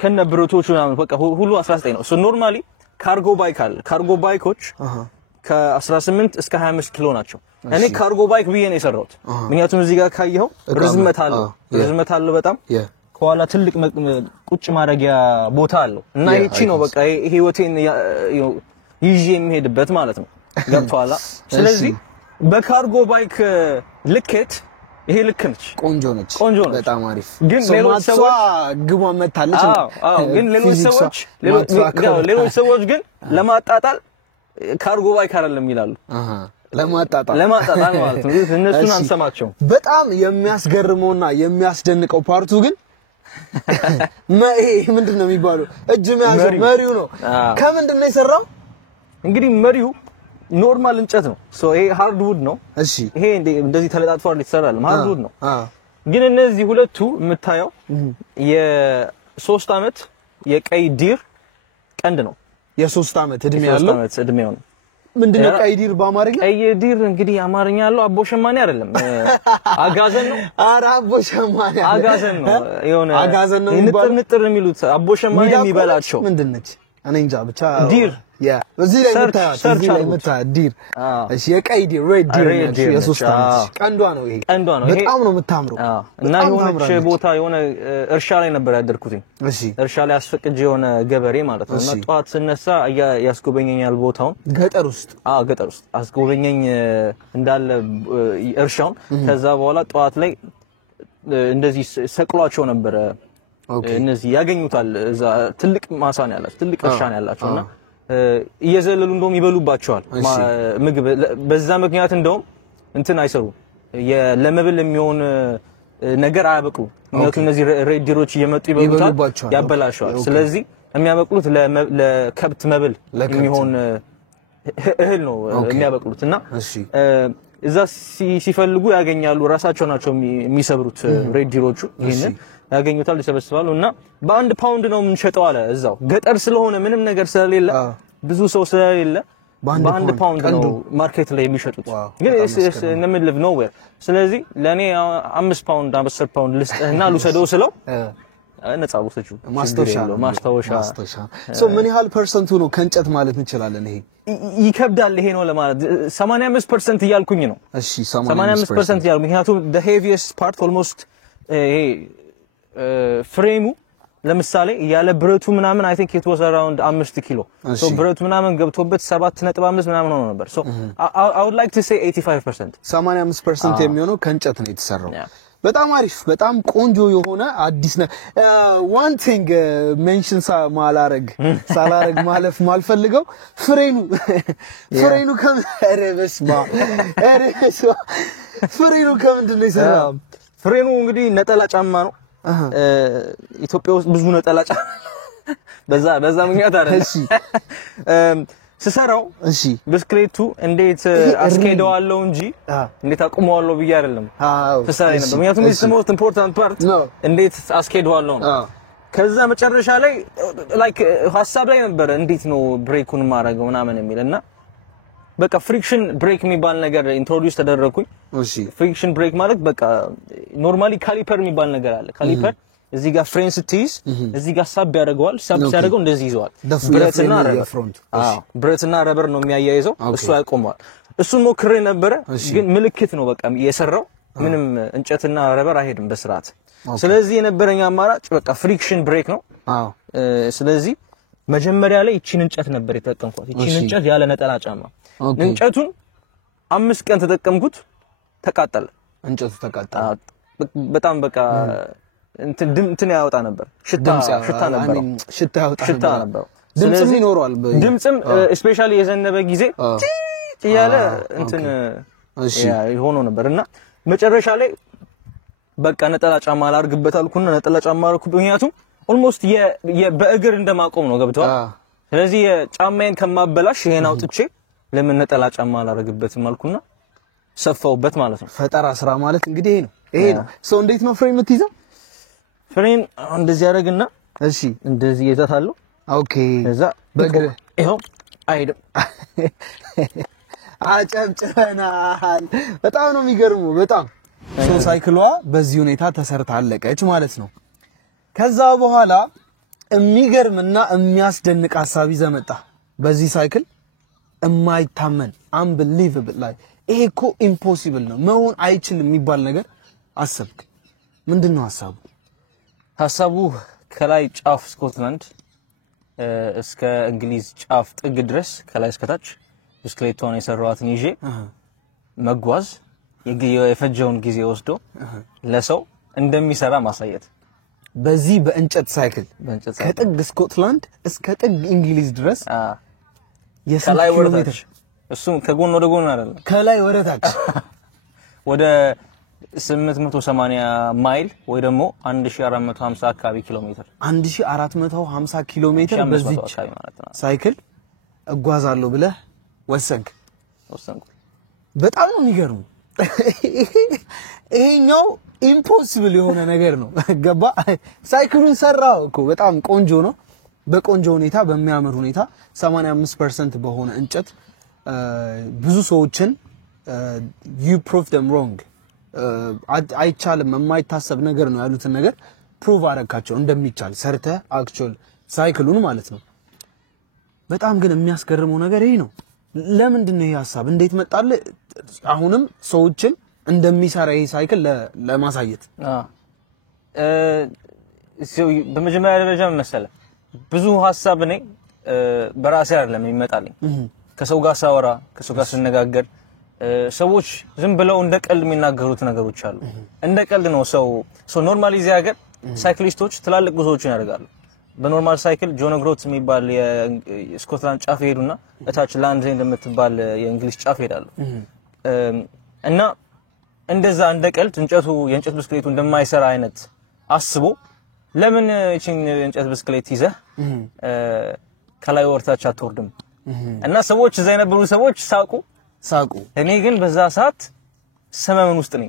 ከነብረቶቹ ምናምን በቃ ሁሉ 19 ነው ሶ ኖርማሊ ካርጎ ባይኮች ከ18 እስከ 25 ኪሎ ናቸው እኔ ካርጎ ባይክ ብዬ ነው የሰራሁት ምክንያቱም እዚህ ጋር ካየው ርዝመት አለው በጣም ከኋላ ትልቅ ቁጭ ማድረጊያ ቦታ አለው እና ይቺ ነው በቃ ህይወቴን ይዤ የሚሄድበት ማለት ነው ገብቷላ ስለዚህ በካርጎ ባይክ ልኬት ይሄ ልክ ነች ቆንጆ ነች በጣም አሪፍ ግን ሌሎች ሰዎች ግቧ መታለች ግን ሌሎች ሰዎች ግን ለማጣጣል ካርጎ ባይክ አይደለም ይላሉ ለማጣጣል ማለት ነው እነሱን አንሰማቸው በጣም የሚያስገርመውና የሚያስደንቀው ፓርቱ ግን ምንድነው የሚባለው እጅ መያዝ መሪው ነው ከምንድነው የሰራው እንግዲህ መሪው ኖርማል እንጨት ነው ሶ ይሄ ሃርድ ውድ ነው እሺ ይሄ እንደዚህ ተለጣጥፎ ይሰራል ሃርድ ውድ ነው ግን እነዚህ ሁለቱ የምታየው የ3 አመት የቀይ ዲር ቀንድ ነው የ3 አመት እድሜው ነው ምንድነው ቀይ ዲር በአማርኛ ቀይ ዲር እንግዲህ አማርኛ ያለው አቦ ሸማኔ አይደለም አጋዘን ነው ኧረ አቦ ሸማኔ አጋዘን ነው የሆነ አጋዘን ነው የሚባለው ንጥር የሚሉት አቦ ሸማኔ የሚበላቸው ምንድነች እኔ እንጃ ብቻ ዲር እዚህ ላይ የምታያት ዲር እሺ የቀይ ዲር ሬድ ዲር የሶስት አመት ቀንዷ ነው ይሄ በጣም ነው የምታምረው እና የሆነች ቦታ የሆነ እርሻ ላይ ነበር ያደርኩትኝ እሺ እርሻ ላይ አስፈቅጄ የሆነ ገበሬ ማለት ነው እና ጧት ስነሳ ያስጎበኘኛል ቦታውን ገጠር ውስጥ አስጎበኘኝ እንዳለ እርሻውን ከዛ በኋላ ጧት ላይ እንደዚህ ሰቅሏቸው ነበር እነዚህ ያገኙታል እዛ ትልቅ ማሳ ነው ያላቸው ትልቅ እርሻ ነው ያላቸውና እየዘለሉ እንደውም ይበሉባቸዋል ምግብ በዛ ምክንያት እንደውም እንትን አይሰሩም ለመብል የሚሆን ነገር አያበቅሉ ምክንያቱም እነዚህ ሬድ ዲሮች እየመጡ ይበሉታል ያበላሻል ስለዚህ የሚያበቅሉት ለከብት መብል የሚሆን እህል ነው የሚያበቅሉት እና እዛ ሲፈልጉ ያገኛሉ ራሳቸው ናቸው የሚሰብሩት ሬድ ዲሮቹ ይሄንን ያገኙታል ይሰበስባሉ እና በ1 ፓውንድ ነው የምንሸጠው አለ እዛው ገጠር ስለሆነ ምንም ነገር ስለሌለ ብዙ ሰው ስለሌለ በአንድ ፓውንድ ነው ማርኬት ላይ የሚሸጡት ግን እስ in the middle of nowhere ስለዚህ ለኔ 5 ፓውንድ 10 ፓውንድ ልስጥህና ልውሰደው ስለው ነፃ ወሰጁ ማስታወሻ ሶ ምን ያህል ፐርሰንቱ ነው ከእንጨት ማለት እንችላለን ይሄ ይከብዳል ይሄ ነው ለማለት 85% እያልኩኝ ነው እሺ 85% ያልኩኝ ምክንያቱም the heaviest part almost ይሄ ፍሬሙ ለምሳሌ ያለ ብረቱ ምናምን I think it was around 5 ኪሎ so ብረቱ ምናምን ገብቶበት 7.5 ምናምን ሆኖ ነበር so I would like to say 85% 85% የሚሆነው ከእንጨት ነው የተሰራው በጣም አሪፍ በጣም ቆንጆ የሆነ አዲስ ነው one thing mention ሳላረግ ማለፍ ማልፈልገው ፍሬኑ ፍሬኑ ከምንድን ነው የሰራው ፍሬኑ እንግዲህ ነጠላ ጫማ ነው ኢትዮጵያ ውስጥ ብዙ ነጠላ ጫማ በዛ ምክንያት አይደል እሺ ስሰራው እሺ ብስክሌቱ እንዴት አስኬደዋለሁ እንጂ እንዴት አቁመዋለሁ ብዬ አይደለም ተሳሪ ነበር ምክንያቱም it's the most important part እንዴት አስኬደዋለሁ ከዛ መጨረሻ ላይ like ሐሳብ ላይ ነበር እንዴት ነው ብሬኩን ማረገው ምናምን የሚልና በቃ ፍሪክሽን ብሬክ የሚባል ነገር ኢንትሮዲዩስ ተደረኩኝ እሺ ፍሪክሽን ብሬክ ማለት በቃ ኖርማሊ ካሊፐር የሚባል ነገር አለ ካሊፐር እዚህ ጋር ፍሬን ስትይዝ እዚህ ጋር ሳብ ያደርገዋል ሳብ ሲያደርገው እንደዚህ ይዘዋል ብረትና ረበር ነው የሚያያይዘው እሱ ያቆመዋል እሱን ሞክሬ ነበር ግን ምልክት ነው በቃ የሰራው ምንም እንጨትና ረበር አይሄድም በስርዓት ስለዚህ የነበረኛ አማራጭ በቃ ፍሪክሽን ብሬክ ነው ስለዚህ መጀመሪያ ላይ እቺን እንጨት ነበር የተጠቀምኩት እቺን እንጨት ያለ ነጠላ ጫማ እንጨቱን 5 ቀን ተጠቀምኩት ተቃጠለ እንጨቱ ተቃጠለ በጣም በቃ እንትን ያወጣ ነበር ሽታ ነበር ድምጽም ይኖራል ድምጽም ስፔሻሊ የዘነበ ጊዜ ያለ እንትን ሆኖ ነበርና መጨረሻ ላይ በቃ ነጠላ ጫማ አላርግበት አልኩና ነጠላ ጫማ አርኩ ምክንያቱም ኦልሞስት በእግር እንደማቆም ነው ገብቷል ስለዚህ ጫማዬን ከማበላሽ ይሄን አውጥቼ ለምን ነጠላ ጫማ አላርግበትም አልኩና ሰፋውበት ማለት ነው ፈጠራ ስራ ማለት እንግዲህ ይሄ ነው ሶ እንዴት ነው ፍሬም የምትይዘው ፍሬን እንደዚህ ያደርግና እሺ እንደዚህ ይዘታለሁ ኦኬ ከዛ በእግር ይሄው አይደም አጨብጭበናል በጣም ነው የሚገርመው በጣም ሶ ሳይክሏ በዚህ ሁኔታ ተሰርታ አለቀች ማለት ነው ከዛ በኋላ የሚገርምና የሚያስደንቅ ሐሳብ ይዘመጣ በዚህ ሳይክል የማይታመን unbelievable ላይ ይሄ እኮ impossible ነው መሆን አይችልም የሚባል ነገር አሰብክ ምንድነው ሐሳቡ ከላይ ጫፍ ስኮትላንድ እስከ እንግሊዝ ጫፍ ጥግ ድረስ ከላይ እስከ ታች ብስክሌቷን የሰራዋትን ይዤ መጓዝ የፈጀውን ጊዜ ወስዶ ለሰው እንደሚሰራ ማሳየት በዚህ በእንጨት ሳይክል ከጥግ ስኮትላንድ እስከ ጥግ እንግሊዝ ድረስ ከላይ ወረታች እሱ ከጎን ወደ ጎን አይደለም ከላይ ወረታች ወደ 880 ማይል ወይ ደግሞ 1450 አካባቢ ኪሎ ሜትር 1450 ኪሎ ሜትር በዚህ ሳይክል እጓዛለሁ ብለህ ወሰንኩ በጣም ነው የሚገርም ይሄኛው ኢምፖሲብል የሆነ ነገር ነው ገባ ሳይክሉን ሰራው እኮ በጣም ቆንጆ ነው በቆንጆ ሁኔታ በሚያምር ሁኔታ 85% በሆነ እንጨት ብዙ ሰዎችን you proved them wrong አይቻልም የማይታሰብ ነገር ነው ያሉትን ነገር ፕሩቭ አረካቸው እንደሚቻል ሰርተ አክቹአል ሳይክሉን ማለት ነው በጣም ግን የሚያስገርመው ነገር ይሄ ነው ለምንድን ነው ይሄ ሐሳብ እንዴት መጣለ አሁንም ሰዎችን እንደሚሰራ ይሄ ሳይክል ለማሳየት በመጀመሪያ ደረጃ መሰለ ብዙ ሐሳብ ነኝ በራሴ አይደለም የሚመጣልኝ ከሰው ጋር ሳወራ ከሰው ጋር ስነጋገር ሰዎች ዝም ብለው እንደ ቀልድ የሚናገሩት ነገሮች አሉ እንደ ቀልድ ነው ሰው ኖርማሊ እዚህ ሀገር ሳይክሊስቶች ትላልቅ ጉዞዎችን ያደርጋሉ በኖርማል ሳይክል ጆን ግሮት የሚባል የስኮትላንድ ጫፍ ሄዱና እታች ላንድ ኤንድ የምትባል የእንግሊዝ ጫፍ ሄዳሉ እና እንደዛ እንደ ቀልድ የእንጨት ብስክሌቱ እንደማይሰራ አይነት አስቦ ለምን እቺን የእንጨት ብስክሌት ይዘህ ከላይ ወርታች አትወርድም እና ሰዎች እዛ የነበሩ ሰዎች ሳቁ እኔ ግን በዛ ሰዓት ሰመመን ውስጥ ነኝ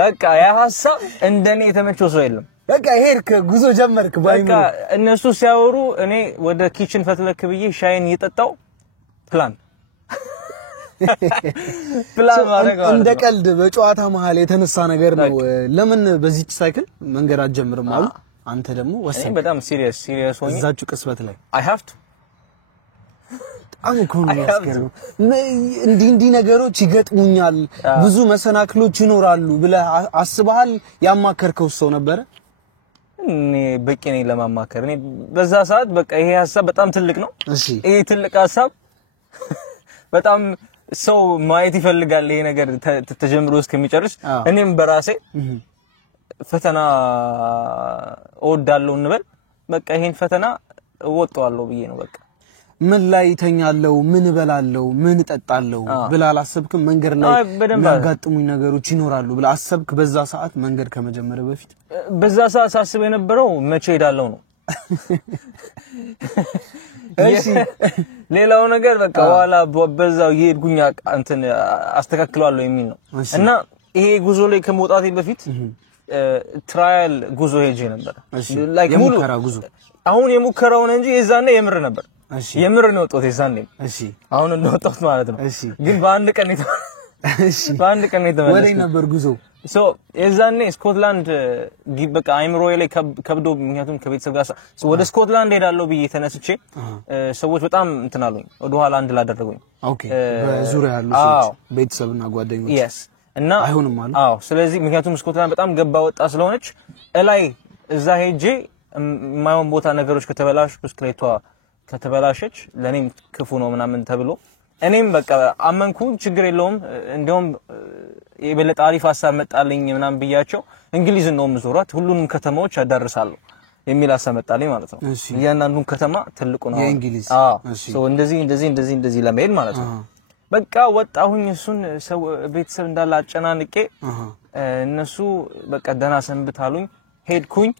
በቃ ያ ሐሳብ እንደኔ የተመቸው ሰው የለም በቃ ሄድክ ጉዞ ጀመርክ በቃ እነሱ ሲያወሩ እኔ ወደ ኪችን ፈትለክ ብዬ ሻይን እየጠጣው ፕላን ማድረግ እንደ ቀልድ በጨዋታ መሃል የተነሳ ነገር ነው ለምን በዚህ ሳይክል መንገድ አትጀምርም አሉ አንተ ደግሞ ወሰን በጣም ሲሪየስ ሆኜ እዛችሁ ቅስበት ላይ I have to አሁን ያስገርም እንዲህ ነገሮች ይገጥሙኛል ብዙ መሰናክሎች ይኖራሉ ብለህ አስበሃል ያማከርከው ሰው ነበር እኔ በቂ ነኝ ለማማከር እኔ በዛ ሰዓት በቃ ይሄ ሐሳብ በጣም ትልቅ ነው እሺ ይሄ ትልቅ ሐሳብ በጣም ሰው ማየት ይፈልጋል ይሄ ነገር ተጀምሮ እስከሚጨርስ እኔም በራሴ ፈተና ወዳለው እንበል በቃ ይሄን ፈተና ወጣዋለሁ ብዬ ነው በቃ ምን ላይ ተኛለው ምን በላለው ምን ጠጣለው ብላ አላሰብክም መንገድ ላይ ያጋጥሙኝ ነገሮች ይኖራሉ ብላ አሰብክ በዛ ሰዓት መንገድ ከመጀመር በፊት በዛ ሰዓት ሳስብ የነበረው መቼ ሄዳለው ነው እሺ ሌላው ነገር በቃ ዋላ በዛው ይሄድኩኛ እንትን አስተካክላለሁ የሚል ነው እና ይሄ ጉዞ ላይ ከመውጣቴ በፊት ትራያል ጉዞ ሄጄ ነበር ላይክ ሙሉ ጉዞ አሁን የሙከራውን እንጂ የዛኔ የምር ነበር እሺ የምር ነው ወጣው የዛኔ እሺ አሁን እንደወጣው ማለት ነው እሺ ግን በአንድ ቀን የተመለስኩ ወዴት ነበር ጉዞ ሶ የዛኔ ስኮትላንድ በቃ አይምሮዬ ላይ ከብዶ ምክንያቱም ከቤተሰብ ጋር ወደ ስኮትላንድ ሄዳለሁ ብዬ ተነስቼ ሰዎች በጣም እንትን አሉኝ ወደ ኋላ አንድ ላደረጉኝ ኦኬ በዙሪያ ያሉ ሰዎች ቤተሰብና ጓደኞች yes እና አይሆንም ማለት አዎ ስለዚህ ምክንያቱም ስኮትላንድ በጣም ገባ ወጣ ስለሆነች እላይ እዛ ሄጄ ማይሆን ቦታ ነገሮች ከተበላሹ ብስክሌቷ ከተበላሸች ለኔም ክፉ ነው ምናምን ተብሎ እኔም በቃ አመንኩ ችግር የለውም እንደውም የበለጠ አሪፍ ሐሳብ መጣልኝ ምናምን ብያቸው እንግሊዝ ነው ምዞራት ሁሉንም ከተማዎች አዳርሳለሁ የሚል ሐሳብ መጣልኝ ማለት ነው ያንንዱን ከተማ ትልቁ ነው የእንግሊዝ ሶ እንደዚህ ለመሄድ ማለት ነው በቃ ወጣሁኝ እሱን ሰው ቤተሰብ እንዳለ አጨናንቄ እነሱ በቃ ደና ሰንብታሉኝ ሄድኩኝ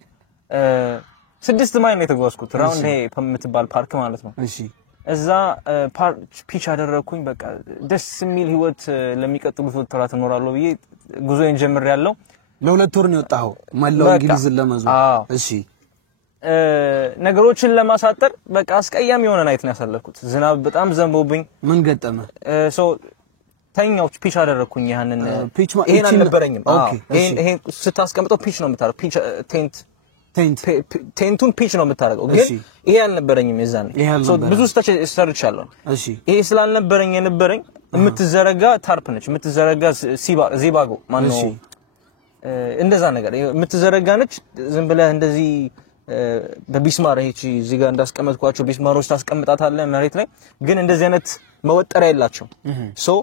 6 ማይል ነው የተጓዝኩት ራውንድ ሄ የምትባል ፓርክ ማለት ነው እሺ እዛ ፒች አደረኩኝ በቃ ደስ የሚል ህይወት ለሚቀጥሉት ወራት እኖራለሁ ብዬ ጉዞዬን ጀምሬያለሁ ለሁለት ወር ነው የወጣው ማለው እንግሊዝን ለመዞር እሺ ነገሮችን ለማሳጠር በቃ አስቀያሚ የሆነ ናይት ነው ያሳለፍኩት ዝናብ በጣም ዘንቦብኝ ምን ገጠመ ሶ ተኛው ፒች አደረኩኝ ያንን ይሄን አልነበረኝም ይሄን ስታስቀምጠው ፒች ነው የምታረው ፒች ቴንቱን ፒች ነው የምታረገው ግን ይሄ አልነበረኝም የዛኔ ሶ ብዙ ሰርቻለሁ እሺ ይሄ ስላልነበረኝ የነበረኝ የምትዘረጋ ታርፕ ነች የምትዘረጋ ዚባጎ ማን ነው እንደዛ ነገር የምትዘረጋ ነች ዝም ብለህ እንደዚህ በቢስማር እቺ እዚህ ጋር እንዳስቀመጥኳቸው ቢስማሮች ታስቀምጣታለህ መሬት ላይ ግን እንደዚህ አይነት መወጠሪያ የላቸው ሶ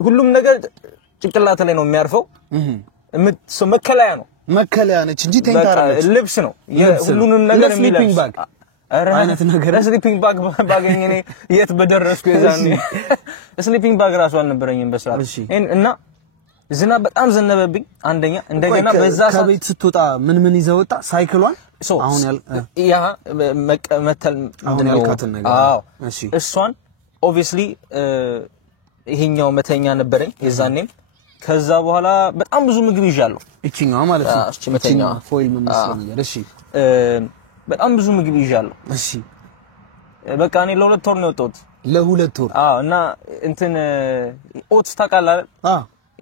ሁሉም ነገር ጭንቅላት ላይ ነው የሚያርፈው መከለያ ነው መከለያ ነች እንጂ ቴንታራለች ልብስ ነው ሁሉንም ነገር የሚለብስ አይነት ነገር ስሊፒንግ ባግ ባገኘ እኔ የት በደረስኩ የዛኔ ስሊፒንግ ባግ ራሱ አልነበረኝም በስራት እና ዝናብ በጣም ዘነበብኝ አንደኛ እንደገና በዛ ከቤት ስትወጣ ምን ይዘህ ወጣ ሳይክሏን አሁን ያ መተል አሁን ያልካትን ነገር እሺ እሷን ኦብቪስሊ ይሄኛው መተኛ ነበረኝ የዛኔም ከዛ በኋላ በጣም ብዙ ምግብ ይዣለሁ እቺኛው ማለት ነው እቺ መተኛ ፎይል መስሎ ነገር እሺ በጣም ብዙ ምግብ ይዣለሁ እሺ በቃ እኔ ለሁለት ወር ነው የወጣሁት ለሁለት ወር እና እንትን ኦትስ ታውቃለህ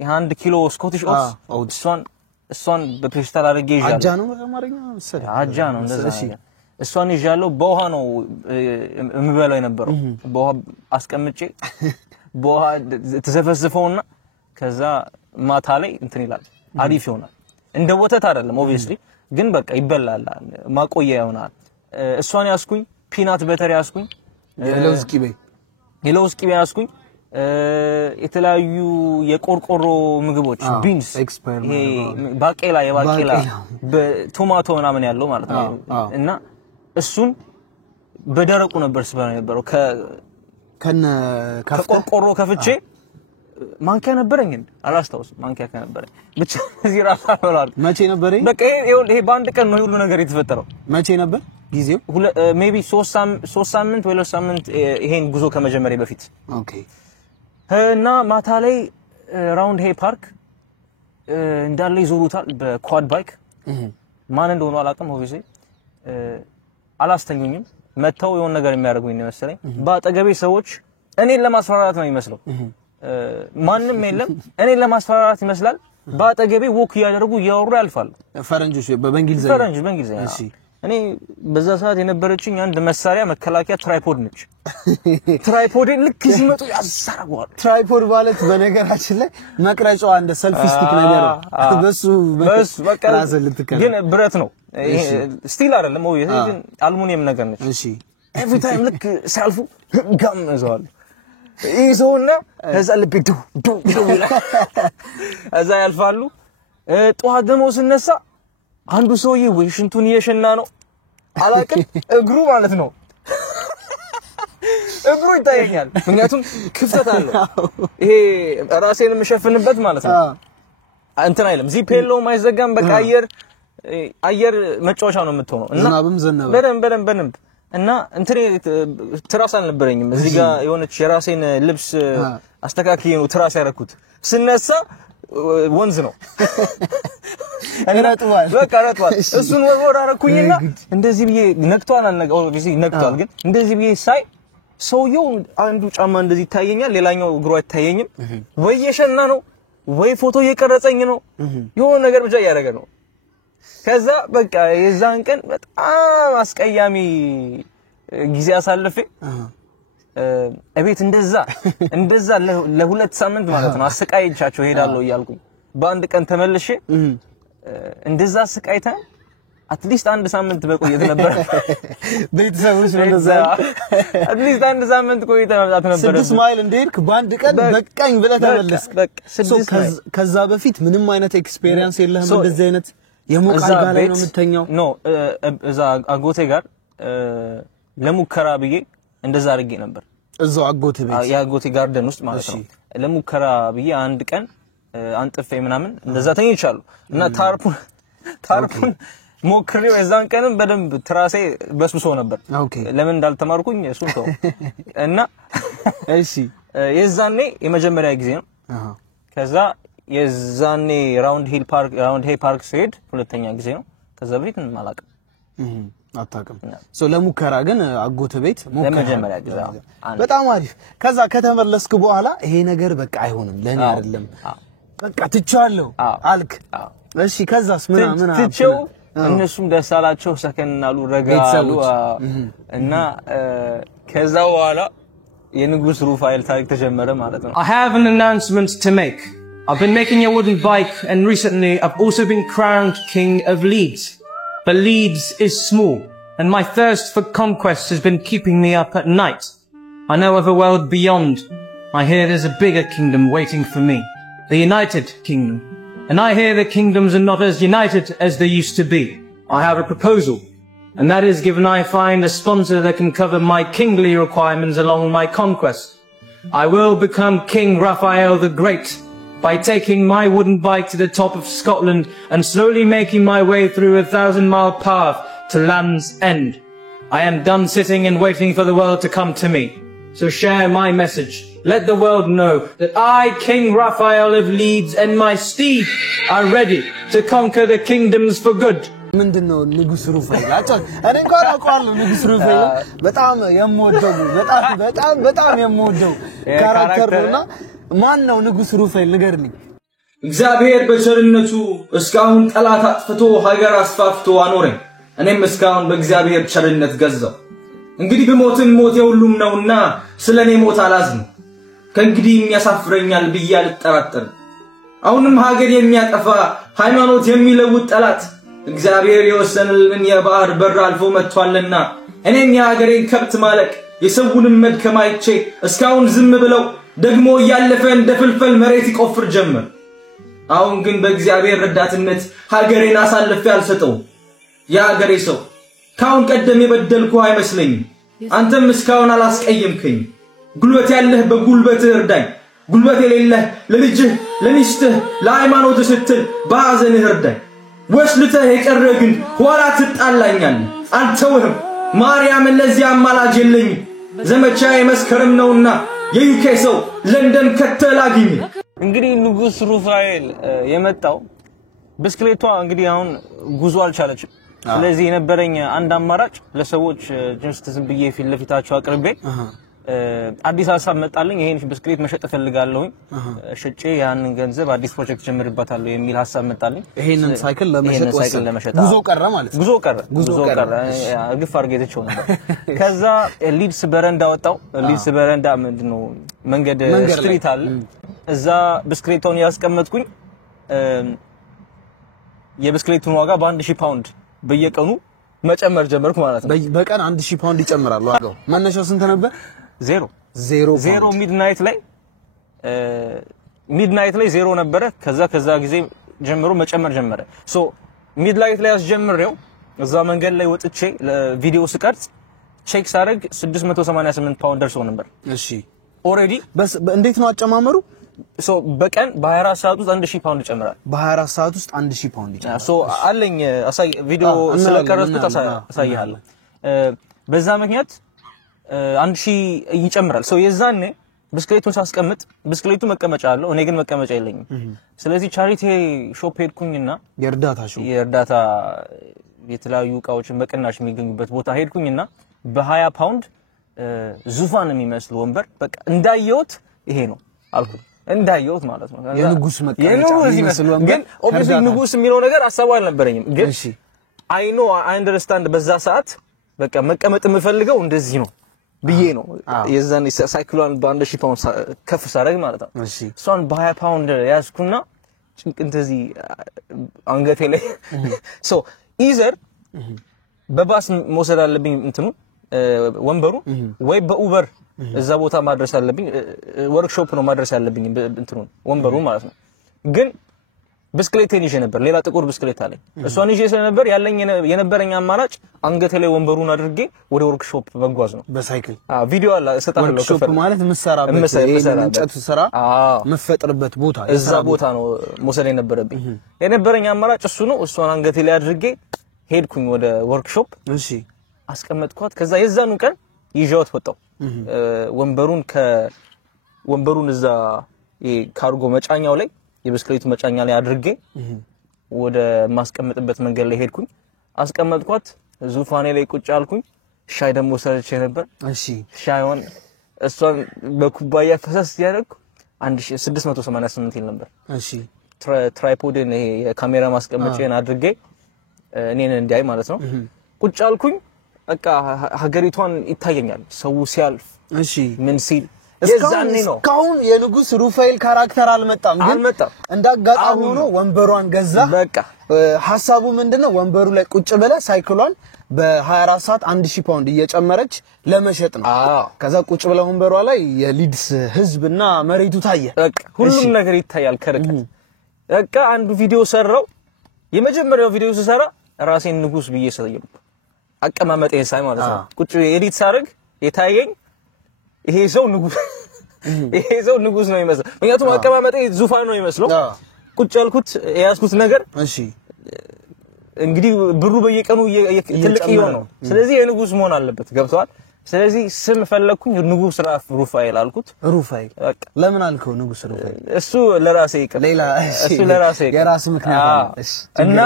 የ1 ኪሎ ስኮቲሽ ኦትስ እሷን በፔስታል አድርጌ ይዣለሁ አጃ ነው በአማርኛ መሰለኝ አጃ ነው እንደዛ እሷን ይዣለሁ በውሃ ነው የምበላው የነበረው በውሃ አስቀምጬ በውሃ ተዘፈዝፈውና ከዛ ማታ ላይ እንትን ይላል አሪፍ ይሆናል እንደ ወተት አይደለም ኦብቪስሊ ግን በቃ ይበላል ማቆያ ይሆናል እሷን ያስኩኝ ፒናት በተር ያስኩኝ የለውዝ ቂቤ ያስኩኝ የተለያዩ የቆርቆሮ ምግቦች ቢንስ ይሄ ባቄላ የባቄላ በቶማቶ ምናምን ያለው ማለት ነው እና እሱን በደረቁ ነበር ስበላ የነበረው ከቆርቆሮ ከፍቼ ማንኪያ ነበረኝ አላስታውስም ማንኪያ ከነበረኝ ብቻ እዚህ ራስ አወራል መቼ ነበረኝ በቃ ይሄ በአንድ ቀን ነው ሁሉ ነገር የተፈጠረው መቼ ነበር ጊዜው ሜቢ 3 ሳምንት ወይ 2 ሳምንት ይሄን ጉዞ ከመጀመሪያ በፊት ኦኬ እና ማታ ላይ ራውንድ ሄ ፓርክ እንዳለ ይዞሩታል በኳድ ባይክ ማን እንደሆነ አላውቅም ኦብቪስሊ አላስተኙኝም መተው የሆነ ነገር የሚያደርጉኝ ነው መሰለኝ ባጠገቤ ሰዎች እኔን ለማስፈራራት ነው የሚመስለው ማንንም የለም እኔን ለማስፈራራት ይመስላል ባጠገቤ ወክ ያደርጉ ያወሩ ያልፋሉ ፈረንጆች በእንግሊዘኛ እሺ እኔ በዛ ሰዓት የነበረችኝ አንድ መሳሪያ መከላከያ ትራይፖድ ነች ትራይፖድን ልክ ሲመጡ ያሳራዋል ትራይፖድ ማለት በነገራችን ላይ መቅረጫው አንደ ሰልፊ ስቲክ ነገር በሱ በቃ ግን ብረት ነው ስቲል አይደለም ወይ ግን አልሙኒየም ነገር ነች እሺ every time ልክ ሳልፉ ጋም ዘዋል ይዞና ከዛ ልብ ዱ እዛ ያልፋሉ ጧት ደሞ ስነሳ አንዱ ሰውዬ ወይ ሽንቱን እየሸና ነው አላቀም እግሩ ማለት ነው እግሩ ይታየኛል ምክንያቱም ክፍተት አለው ይሄ ራሴን የምሸፍንበት ማለት ነው እንትን አይልም ዚፔሎ ማይዘጋም በቃ አየር መጫወቻ ነው የምትሆነው እና ዝናብም ዘነበ በደንብ እና እንትኔ ትራስ አልነበረኝም እዚህ ጋር የሆነች የራሴን ልብስ አስተካክዬ ነው ትራስ ያረኩት ስነሳ ወንዝ ነው አራጥዋል በቃ አራጥዋል እሱን ወር አረኩኝና እንደዚህ ብዬ ነክቷል አልነገው ኦብቪስሊ ነክቷል ግን እንደዚህ ብዬ ሳይ ሰውየው አንዱ ጫማ እንደዚህ ታየኛል ሌላኛው እግሩ አይታየኝም ወይ የሸና ነው ወይ ፎቶ እየቀረጸኝ ነው የሆነ ነገር ብቻ ያደረገ ነው ከዛ በቃ የዛን ቀን በጣም አስቀያሚ ጊዜ አሳልፌ እቤት እንደዛ ለሁለት ሳምንት ማለት ነው አስቀያይቻቸው ሄዳለሁ እያልኩኝ በአንድ ቀን ተመልሼ እንደዛ አስቀያይታ አትሊስት አንድ ሳምንት በቆየት ነበር ቤተሰቦች ነው እንደዛ አትሊስት አንድ ሳምንት ቆይተ መምጣት ነበር 6 ማይል እንደሄድክ በአንድ ቀን በቃኝ ብለህ ተመለስክ ከዛ በፊት ምንም አይነት ኤክስፒሪየንስ የለህም እንደዚህ አይነት የሞቃል ጋር ነው የምተኛው ኖ እዛ አጎቴ ጋር ለሙከራ ብዬ እንደዛ አድርጌ ነበር እዛው አጎቴ ቤት ያጎቴ ጋርደን ውስጥ ማለት ነው ለሙከራ ብዬ አንድ ቀን አንጥፌ ምናምን እንደዛ ተኝቻለሁ እና ታርፑን ሞክሬው የዛን ቀንም በደንብ ትራሴ በስብሶ ነበር ለምን እንዳልተማርኩኝ እሱን ተው እና እሺ የዛኔ የመጀመሪያ ጊዜ ነው ከዛ የዛኔ ራውንድ ሄይ ፓርክ ሲሄድ ሁለተኛ ጊዜ ነው ከዛ በፊት ማላቀም አታቀም ለሙከራ ግን አጎተ ቤት ለመጀመሪያ ጊዜ በጣም አሪፍ ከዛ ከተመለስክ በኋላ ይሄ ነገር በቃ አይሆንም ለኔ አይደለም በቃ ትቻለሁ አልክ እሺ ከዛስ ምን ትቸው እነሱም ደሳላቸው ሰከንናሉ ረጋሉ እና ከዛ በኋላ የንጉስ ሩፋኤል ታሪክ ተጀመረ ማለት ነው I have an announcement to make. I've been making a wooden bike and recently I've also been crowned King of Leeds. But Leeds is small and my thirst for conquest has been keeping me up at night. I know of a world beyond. I hear there's a bigger kingdom waiting for me. The United Kingdom. And I hear the kingdoms are not as united as they used to be. I have a proposal. And that is given I find a sponsor that can cover my kingly requirements along my conquest. I will become King Raphael the Great by taking my wooden bike to the top of Scotland and slowly making my way through a 1,000-mile path to Land's End. I am done sitting and waiting for the world to come to me. So share my message. Let the world know that I, King Raphael of Leeds, and my steed are ready to conquer the kingdoms for good. ምንድነው ንጉስ ሩፋኤል አጫው እኔ እንኳን አውቀዋለሁ ንጉስ ሩፋኤል በጣም የምወደው ካራክተር ነውና ማን ነው ንጉስ ሩፋኤል ንገርልኝ እግዚአብሔር በቸርነቱ እስካሁን ጠላት አጥፍቶ ሀገር አስፋፍቶ አኖረኝ እኔም እስካሁን በእግዚአብሔር ቸርነት ገዛው እንግዲህ በሞትም ሞት የሁሉም ነውና ስለኔ ሞት አላዝም ከእንግዲህ የሚያሳፍረኛል ብዬ አልጠራጠርም አሁንም ሀገር የሚያጠፋ ሃይማኖት የሚለውጥ ጠላት እግዚአብሔር የወሰነልን የባህር በር አልፎ መጥቷልና እኔም የሀገሬን ከብት ማለቅ የሰውንም መድከም አይቼ እስካሁን ዝም ብለው ደግሞ ያለፈ እንደ ፍልፈል መሬት ይቆፍር ጀመር አሁን ግን በእግዚአብሔር ረዳትነት ሀገሬን አሳልፌ አልሰጠው የሀገሬ ሰው ካሁን ቀደም የበደልኩ አይመስለኝም አንተም እስካሁን አላስቀየምከኝ ጉልበት ያለህ በጉልበትህ እርዳኝ ጉልበት የሌለህ ለልጅህ ለሚስትህ ለሃይማኖትህ ስትል በሐዘንህ እርዳኝ ወስልተህ የቀረግን ኋላ ትጣላኛል አንተውህም ማርያም ለዚህ አማላጅ የለኝም ዘመቻዬ መስከረም ነውና የዩኬ ሰው ለንደን ከተላግኝ እንግዲህ ንጉስ ሩፋኤል የመጣው ብስክሌቷ እንግዲህ አሁን ጉዞ አልቻለችም ስለዚህ የነበረኝ አንድ አማራጭ ለሰዎች ጀስት ዝም ብዬ ፊት ለፊታቸው አቅርቤ አዲስ ሀሳብ መጣልኝ ይሄን ብስክሌት መሸጥ ፈልጋለሁኝ ሽጬ ያንን ገንዘብ አዲስ ፕሮጀክት ጀምርባታለሁ የሚል ሀሳብ መጣልኝ ይሄንን ሳይክል ለመሸጥ ጉዞ ቀረ ማለት ጉዞ ቀረ ግፍ አርገይተቸው ነበር ከዛ ሊድስ በረንዳ ወጣው ሊድስ በረንዳ ምንድነው መንገድ ስትሪት አለ እዛ ብስክሌቱን ያስቀመጥኩኝ የብስክሌቱን ዋጋ በ1000 ፓውንድ በየቀኑ መጨመር ጀመርኩ ማለት ነው በቀን 1000 ፓውንድ ይጨምራል ዋጋው መነሻው ስንት ነበር ዜሮ ሚድናይት ላይ ዜሮ ነበረ ከዛ ጊዜ ጀምሮ መጨመር ጀመረ ሶ ሚድናይት ላይ ያስጀምረው እዛ መንገድ ላይ ወጥቼ ለቪዲዮ ስቀርጽ ቼክ ሳደርግ 688 ፓውንድ ደርሶ ነበር እሺ ኦሬዲ እንዴት ነው አጨማመሩ ሶ በቀን በ24 ሰዓት ውስጥ 1000 ፓውንድ ይጨምራል በ24 ሰዓት ውስጥ 1000 ፓውንድ ይጨምራል ሶ አለኝ አሳይ ቪዲዮ ስለቀረጽኩት አሳያለሁ በዛ ምክንያት 1000 ይጨምራል ሶ የዛኔ ብስክሌቱን ሳስቀምጥ ብስክሌቱ መቀመጫ አለው እኔ ግን መቀመጫ የለኝም ስለዚህ ቻሪቲ ሾፕ ሄድኩኝና የእርዳታ የተለያዩ እቃዎችን በቅናሽ የሚገኙበት ቦታ ሄድኩኝና በ20 ፓውንድ ዙፋን የሚመስል ወንበር በቃ እንዳየሁት ይሄ ነው አልኩ እንዳየሁት ማለት ነው የንጉስ መቀመጫ የሚመስል ወንበር ግን ኦብቪየስሊ ንጉስ የሚለው ነገር አሳብ አልነበረኝም ግን አይ ኖ አይ አንደርስታንድ በዛ ሰዓት በቃ መቀመጥ የምፈልገው እንደዚህ ነው ብዬ ነው የዛን ሳይክሏን በ1000 ፓውንድ ከፍ ሳረግ ማለት ነው እሷን በ20 ፓውንድ ያዝኩና እንደዚህ አንገቴ ላይ ሶ ኢዘር በባስ መውሰድ አለብኝ እንትኑ ወንበሩ ወይ በኡበር እዛ ቦታ ማድረስ አለብኝ ወርክሾፕ ነው ማድረስ አለብኝ እንትኑ ወንበሩ ማለት ነው ግን ብስክሌቴን ይዤ ነበር ሌላ ጥቁር ብስክሌት አለኝ እሷን ይዤ ስለነበር ያለኝ የነበረኝ አማራጭ አንገቴ ላይ ወንበሩን አድርጌ ወደ ወርክሾፕ መጓዝ ነው በሳይክል ቪዲዮ አለ ሰጣለሁ ወርክሾፕ ማለት መሰራበት እንጨት ስራ መፈጠርበት ቦታ እዛ ቦታ ነው መውሰድ የነበረኝ አማራጭ እሱ ነው እሷን አንገቴ ላይ አድርጌ ሄድኩኝ ወደ ወርክሾፕ እሺ አስቀመጥኳት ከዛ የዛኑ ቀን ይዤዋት ወጣው ወንበሩን እዛ የካርጎ መጫኛው ላይ የብስክሌቱ መጫኛ ላይ አድርጌ ወደ ማስቀመጥበት መንገድ ላይ ሄድኩኝ አስቀመጥኳት ዙፋኔ ላይ ቁጭ አልኩኝ ሻይ ደሞ ሰርቼ ነበር እሺ ሻይዋን እሷን በኩባያ ፈሰስ ያደረኩ 1688 ይል ነበር እሺ ትራይፖድን ይሄ የካሜራ ማስቀመጫን አድርጌ እኔን እንዲያይ ማለት ነው ቁጭ አልኩኝ በቃ ሀገሪቷን ይታየኛል ሰው ሲያልፍ እሺ ምን ሲል የዛኔ ነው ካሁን የንጉስ ሩፋኤል ካራክተር አልመጣም እንዳጋጣሚ ሆኖ ወንበሯን ገዛ በቃ ሐሳቡ ምንድነው ወንበሩ ላይ ቁጭ ብለ ሳይክሏን በ24 ሰዓት 1000 ፓውንድ እየጨመረች ለመሸጥ ነው ከዛ ቁጭ ብለ ወንበሯ ላይ የሊድስ ህዝብና መሬቱ ታየ በቃ ሁሉም ነገር ይታያል ከርቀት በቃ አንዱ ቪዲዮ ሰራው የመጀመሪያው ቪዲዮ ሲሰራ ራሴን ንጉስ ብዬ ሰየምኩ አቀማመጤን ሳይ ማለት ነው ቁጭ ኤዲት ሳርግ የታየኝ ይሄ ሰው ንጉስ ነው የሚመስለው ምክንያቱም አቀማመጤ ዙፋን ነው የሚመስለው ቁጭ ያልኩት ያስኩት ነገር እሺ እንግዲህ ብሩ በየቀኑ ትልቅ ነው ስለዚህ የንጉስ መሆን አለበት ገብቷል ስለዚህ ስም ፈለኩኝ ንጉስ ሩፋኤል አልኩት ሩፋኤል ለምን አልከው ንጉስ ሩፋኤል እሱ ለራሴ የራስ ምክንያት እና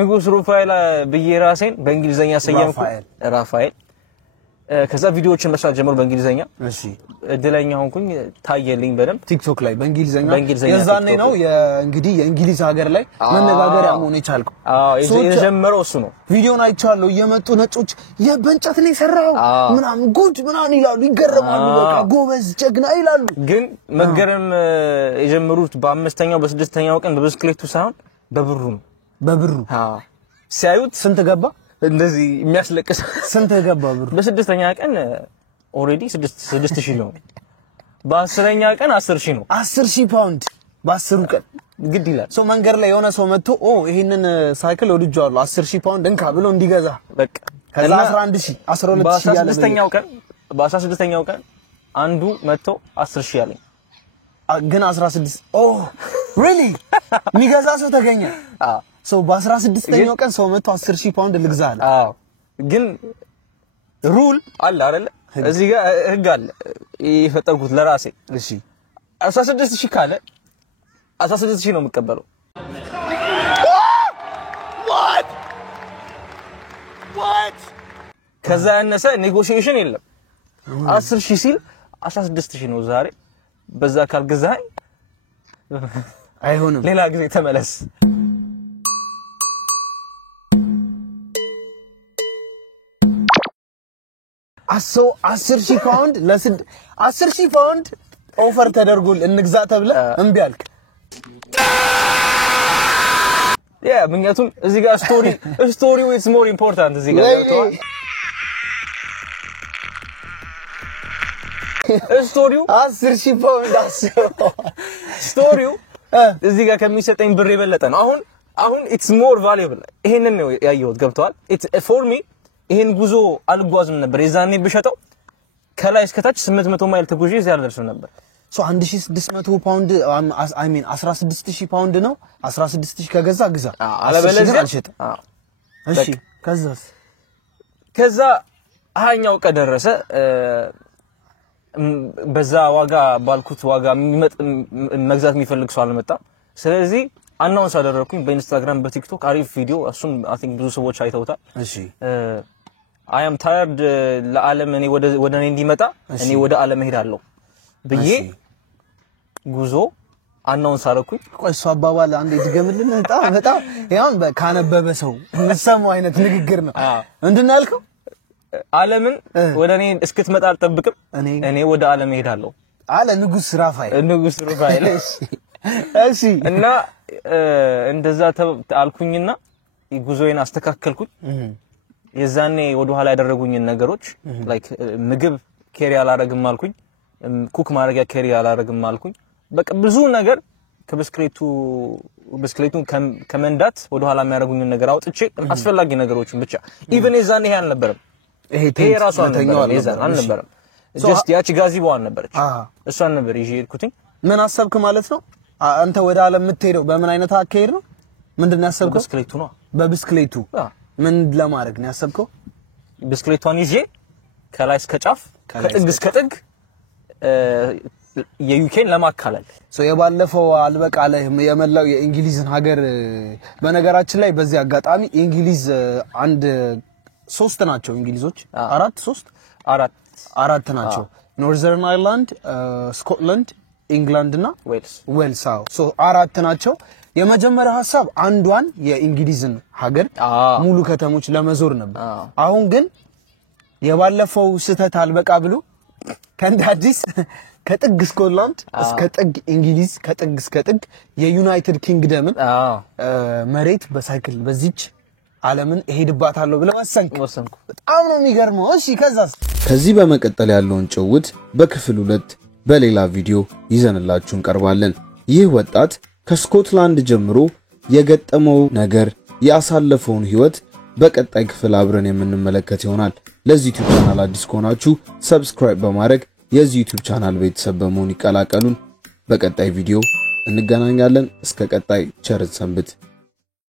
ንጉስ ሩፋኤል በየ ራሴን በእንግሊዘኛ ሰየምኩ ራፋኤል ከዛ ቪዲዮዎችን መስራት ጀመሩ በእንግሊዘኛ እሺ እድለኛ ሆንኩኝ ታየልኝ በደንብ ቲክቶክ ላይ በእንግሊዘኛ የዛኔ ነው እንግዲህ የእንግሊዝ ሀገር ላይ መነጋገሪያ መሆን ይቻልኩ የጀመረው እሱ ነው ቪዲዮን አይቻለሁ እየመጡ ነጮች የበንጨት ነው የሰራው ምናምን ጉድ ምናምን ይላሉ ይገረማሉ በቃ ጎበዝ ጀግና ይላሉ ግን መገረም የጀመሩት በአምስተኛው በስድስተኛው ቀን በብስክሌቱ ሳይሆን በብሩ ሲያዩት ስንት ገባ እንደዚህ የሚያስለቅስ ስንት ገባ ብሩ በስድስተኛ ቀን ኦሬዲ 6000 ነው በአስረኛ ቀን 10000 ነው 10000 ፓውንድ በ10 ቀን ግድ ይላል ሶ መንገር ላይ የሆነ ሰው መጥቶ ይሄንን ሳይክል ወድጃለሁ 10000 ፓውንድ እንካ ብሎ እንዲገዛ በቃ ከዛ 11000 12000 በ16ኛው ቀን አንዱ መጥቶ 10000 ያለኝ ግን 16 really የሚገዛ ሰው ተገኘ ሶ በ16ኛው ቀን ሰው መጥቶ 10000 ፓውንድ ልግዛለ ግን ሩል አለ አይደል እዚህ ጋር ህግ አለ የፈጠርኩት ለራሴ እሺ 16000 ካለ 16000 ነው የምቀበለው what ከዛ ያነሰ ኔጎሺዬሽን የለም 10000 ሲል 16000 ነው ዛሬ በዛ ካልገዛኝ አይሆንም ሌላ ጊዜ ተመለስ አሶ 10000 ፓውንድ ለስድ 10000 ፓውንድ ኦፈር ተደርጎል እንግዛ ተብለ እንቢ አልክ ያ ምክንያቱም እዚህ ጋር ስቶሪው is more important እዚህ ጋር ገብቷል ስቶሪው 10000 ፓውንድ ስቶሪው እዚህ ጋር ከሚሰጠኝ ብር የበለጠ ነው አሁን it's more valuable ይሄንን ነው ያየሁት ገብቷል it's for me ይሄን ጉዞ አልጓዝም ነበር የዛኔ ብሸጠው ከላይ እስከታች 800 ማይል ተጉዤ እዚህ አልደርስም ነበር so 1600 ፓውንድ I mean 16000 ፓውንድ ነው 16000 ከገዛ ግዛ አለበለዚያ አልሸጥ እሺ ከዛ አኛው ቀደረሰ በዛ ዋጋ ባልኩት ዋጋ መግዛት የሚፈልግ ሰው አልመጣም ስለዚህ አናውንስ አደረኩኝ በኢንስታግራም በቲክቶክ አሪፍ ቪዲዮ እሱም I think ብዙ ሰዎች አይተውታል እሺ I am tired ለዓለም እኔ ወደ እኔ እንዲመጣ እኔ ወደ ዓለም ሄዳለሁ ብዬ ጉዞ አናውንስ አደረኩኝ ቆይሶ አባባል አንዴ ድገምልን በጣም ያው ካነበበ ሰው ምሰማው አይነት ንግግር ነው እንዴት ያልከው ዓለምን ወደ እኔ እስክትመጣ አልጠብቅም እኔ ወደ ዓለም ሄዳለሁ አለ ንጉስ ራፋኤል እሺ እና እንደዛ አልኩኝና ጉዞዬን አስተካከልኩኝ የዛኔ ወደ ኋላ ያደረጉኝን ነገሮች ላይክ ምግብ ኬሪ አላረግም አልኩኝ ኩክ ማድረጊያ ኬሪ አላረግም አልኩኝ በቃ ብዙ ነገር ብስክሌቱን ከመንዳት ወደ ኋላ የሚያደርጉኝን ነገር አውጥቼ አስፈላጊ ነገሮችን ብቻ ኢቭን የዛኔ ይሄ አልነበረም ይሄ ራሱ አልነበረም ጀስት ያቺ ጋዚባዋን ነበረች እሷን ነበር ይዤ ሄድኩኝ ምን አሰብክ ማለት ነው አንተ ወደ ዓለም የምትሄደው በምን አይነት አካሄድ ነው ምንድነው ያሰብከው ብስክሌቱ ነው በብስክሌቱ ምን ለማድረግ ነው ያሰብከው ብስክሌቷን ይዤ ከላይ እስከ ጫፍ ከጥግ እስከ ጥግ የዩኬን ለማካለል የባለፈው አልበቃለ የመላው የእንግሊዝን ሀገር በነገራችን ላይ በዚህ አጋጣሚ እንግሊዝ አንድ 3 ናቸው እንግሊዞች አራት ናቸው ኖርዘርን አይርላንድ ስኮትላንድ ኢንግላንድ እና ዌልስ አራት ናቸው የመጀመሪያ ሐሳብ አንዷን የእንግሊዝን ሀገር ሙሉ ከተሞች ለመዞር ነበር አሁን ግን የባለፈው ስተት አልበቃ ብሎ ከንዳዲስ ከጥግ ስኮትላንድ እስከ ጥግ እንግሊዝ ከጥግ እስከ ጥግ የዩናይትድ ኪንግደምን መሬት በሳይክል በዚች ዓለምን እሄድባታለሁ ብለ ወሰንኩ በጣም ነው የሚገርመው እሺ ከዚህ በመቀጠል ያለውን ጭውት በክፍል 2 በሌላ ቪዲዮ ይዘንላችሁ እንቀርባለን ይህ ወጣት ከስኮትላንድ ጀምሮ የገጠመው ነገር ያሳለፈውን ህይወት በቀጣይ ክፍል አብረን የምንመለከት ይሆናል ለዚህ ዩቲዩብ ቻናል አዲስ ከሆናችሁ ሰብስክራይብ በማድረግ የዚህ ዩቲዩብ ቻናል ቤተሰብ በመሆን ይቀላቀሉን በቀጣይ ቪዲዮ እንገናኛለን እስከ ቀጣይ ቸር ሰንብት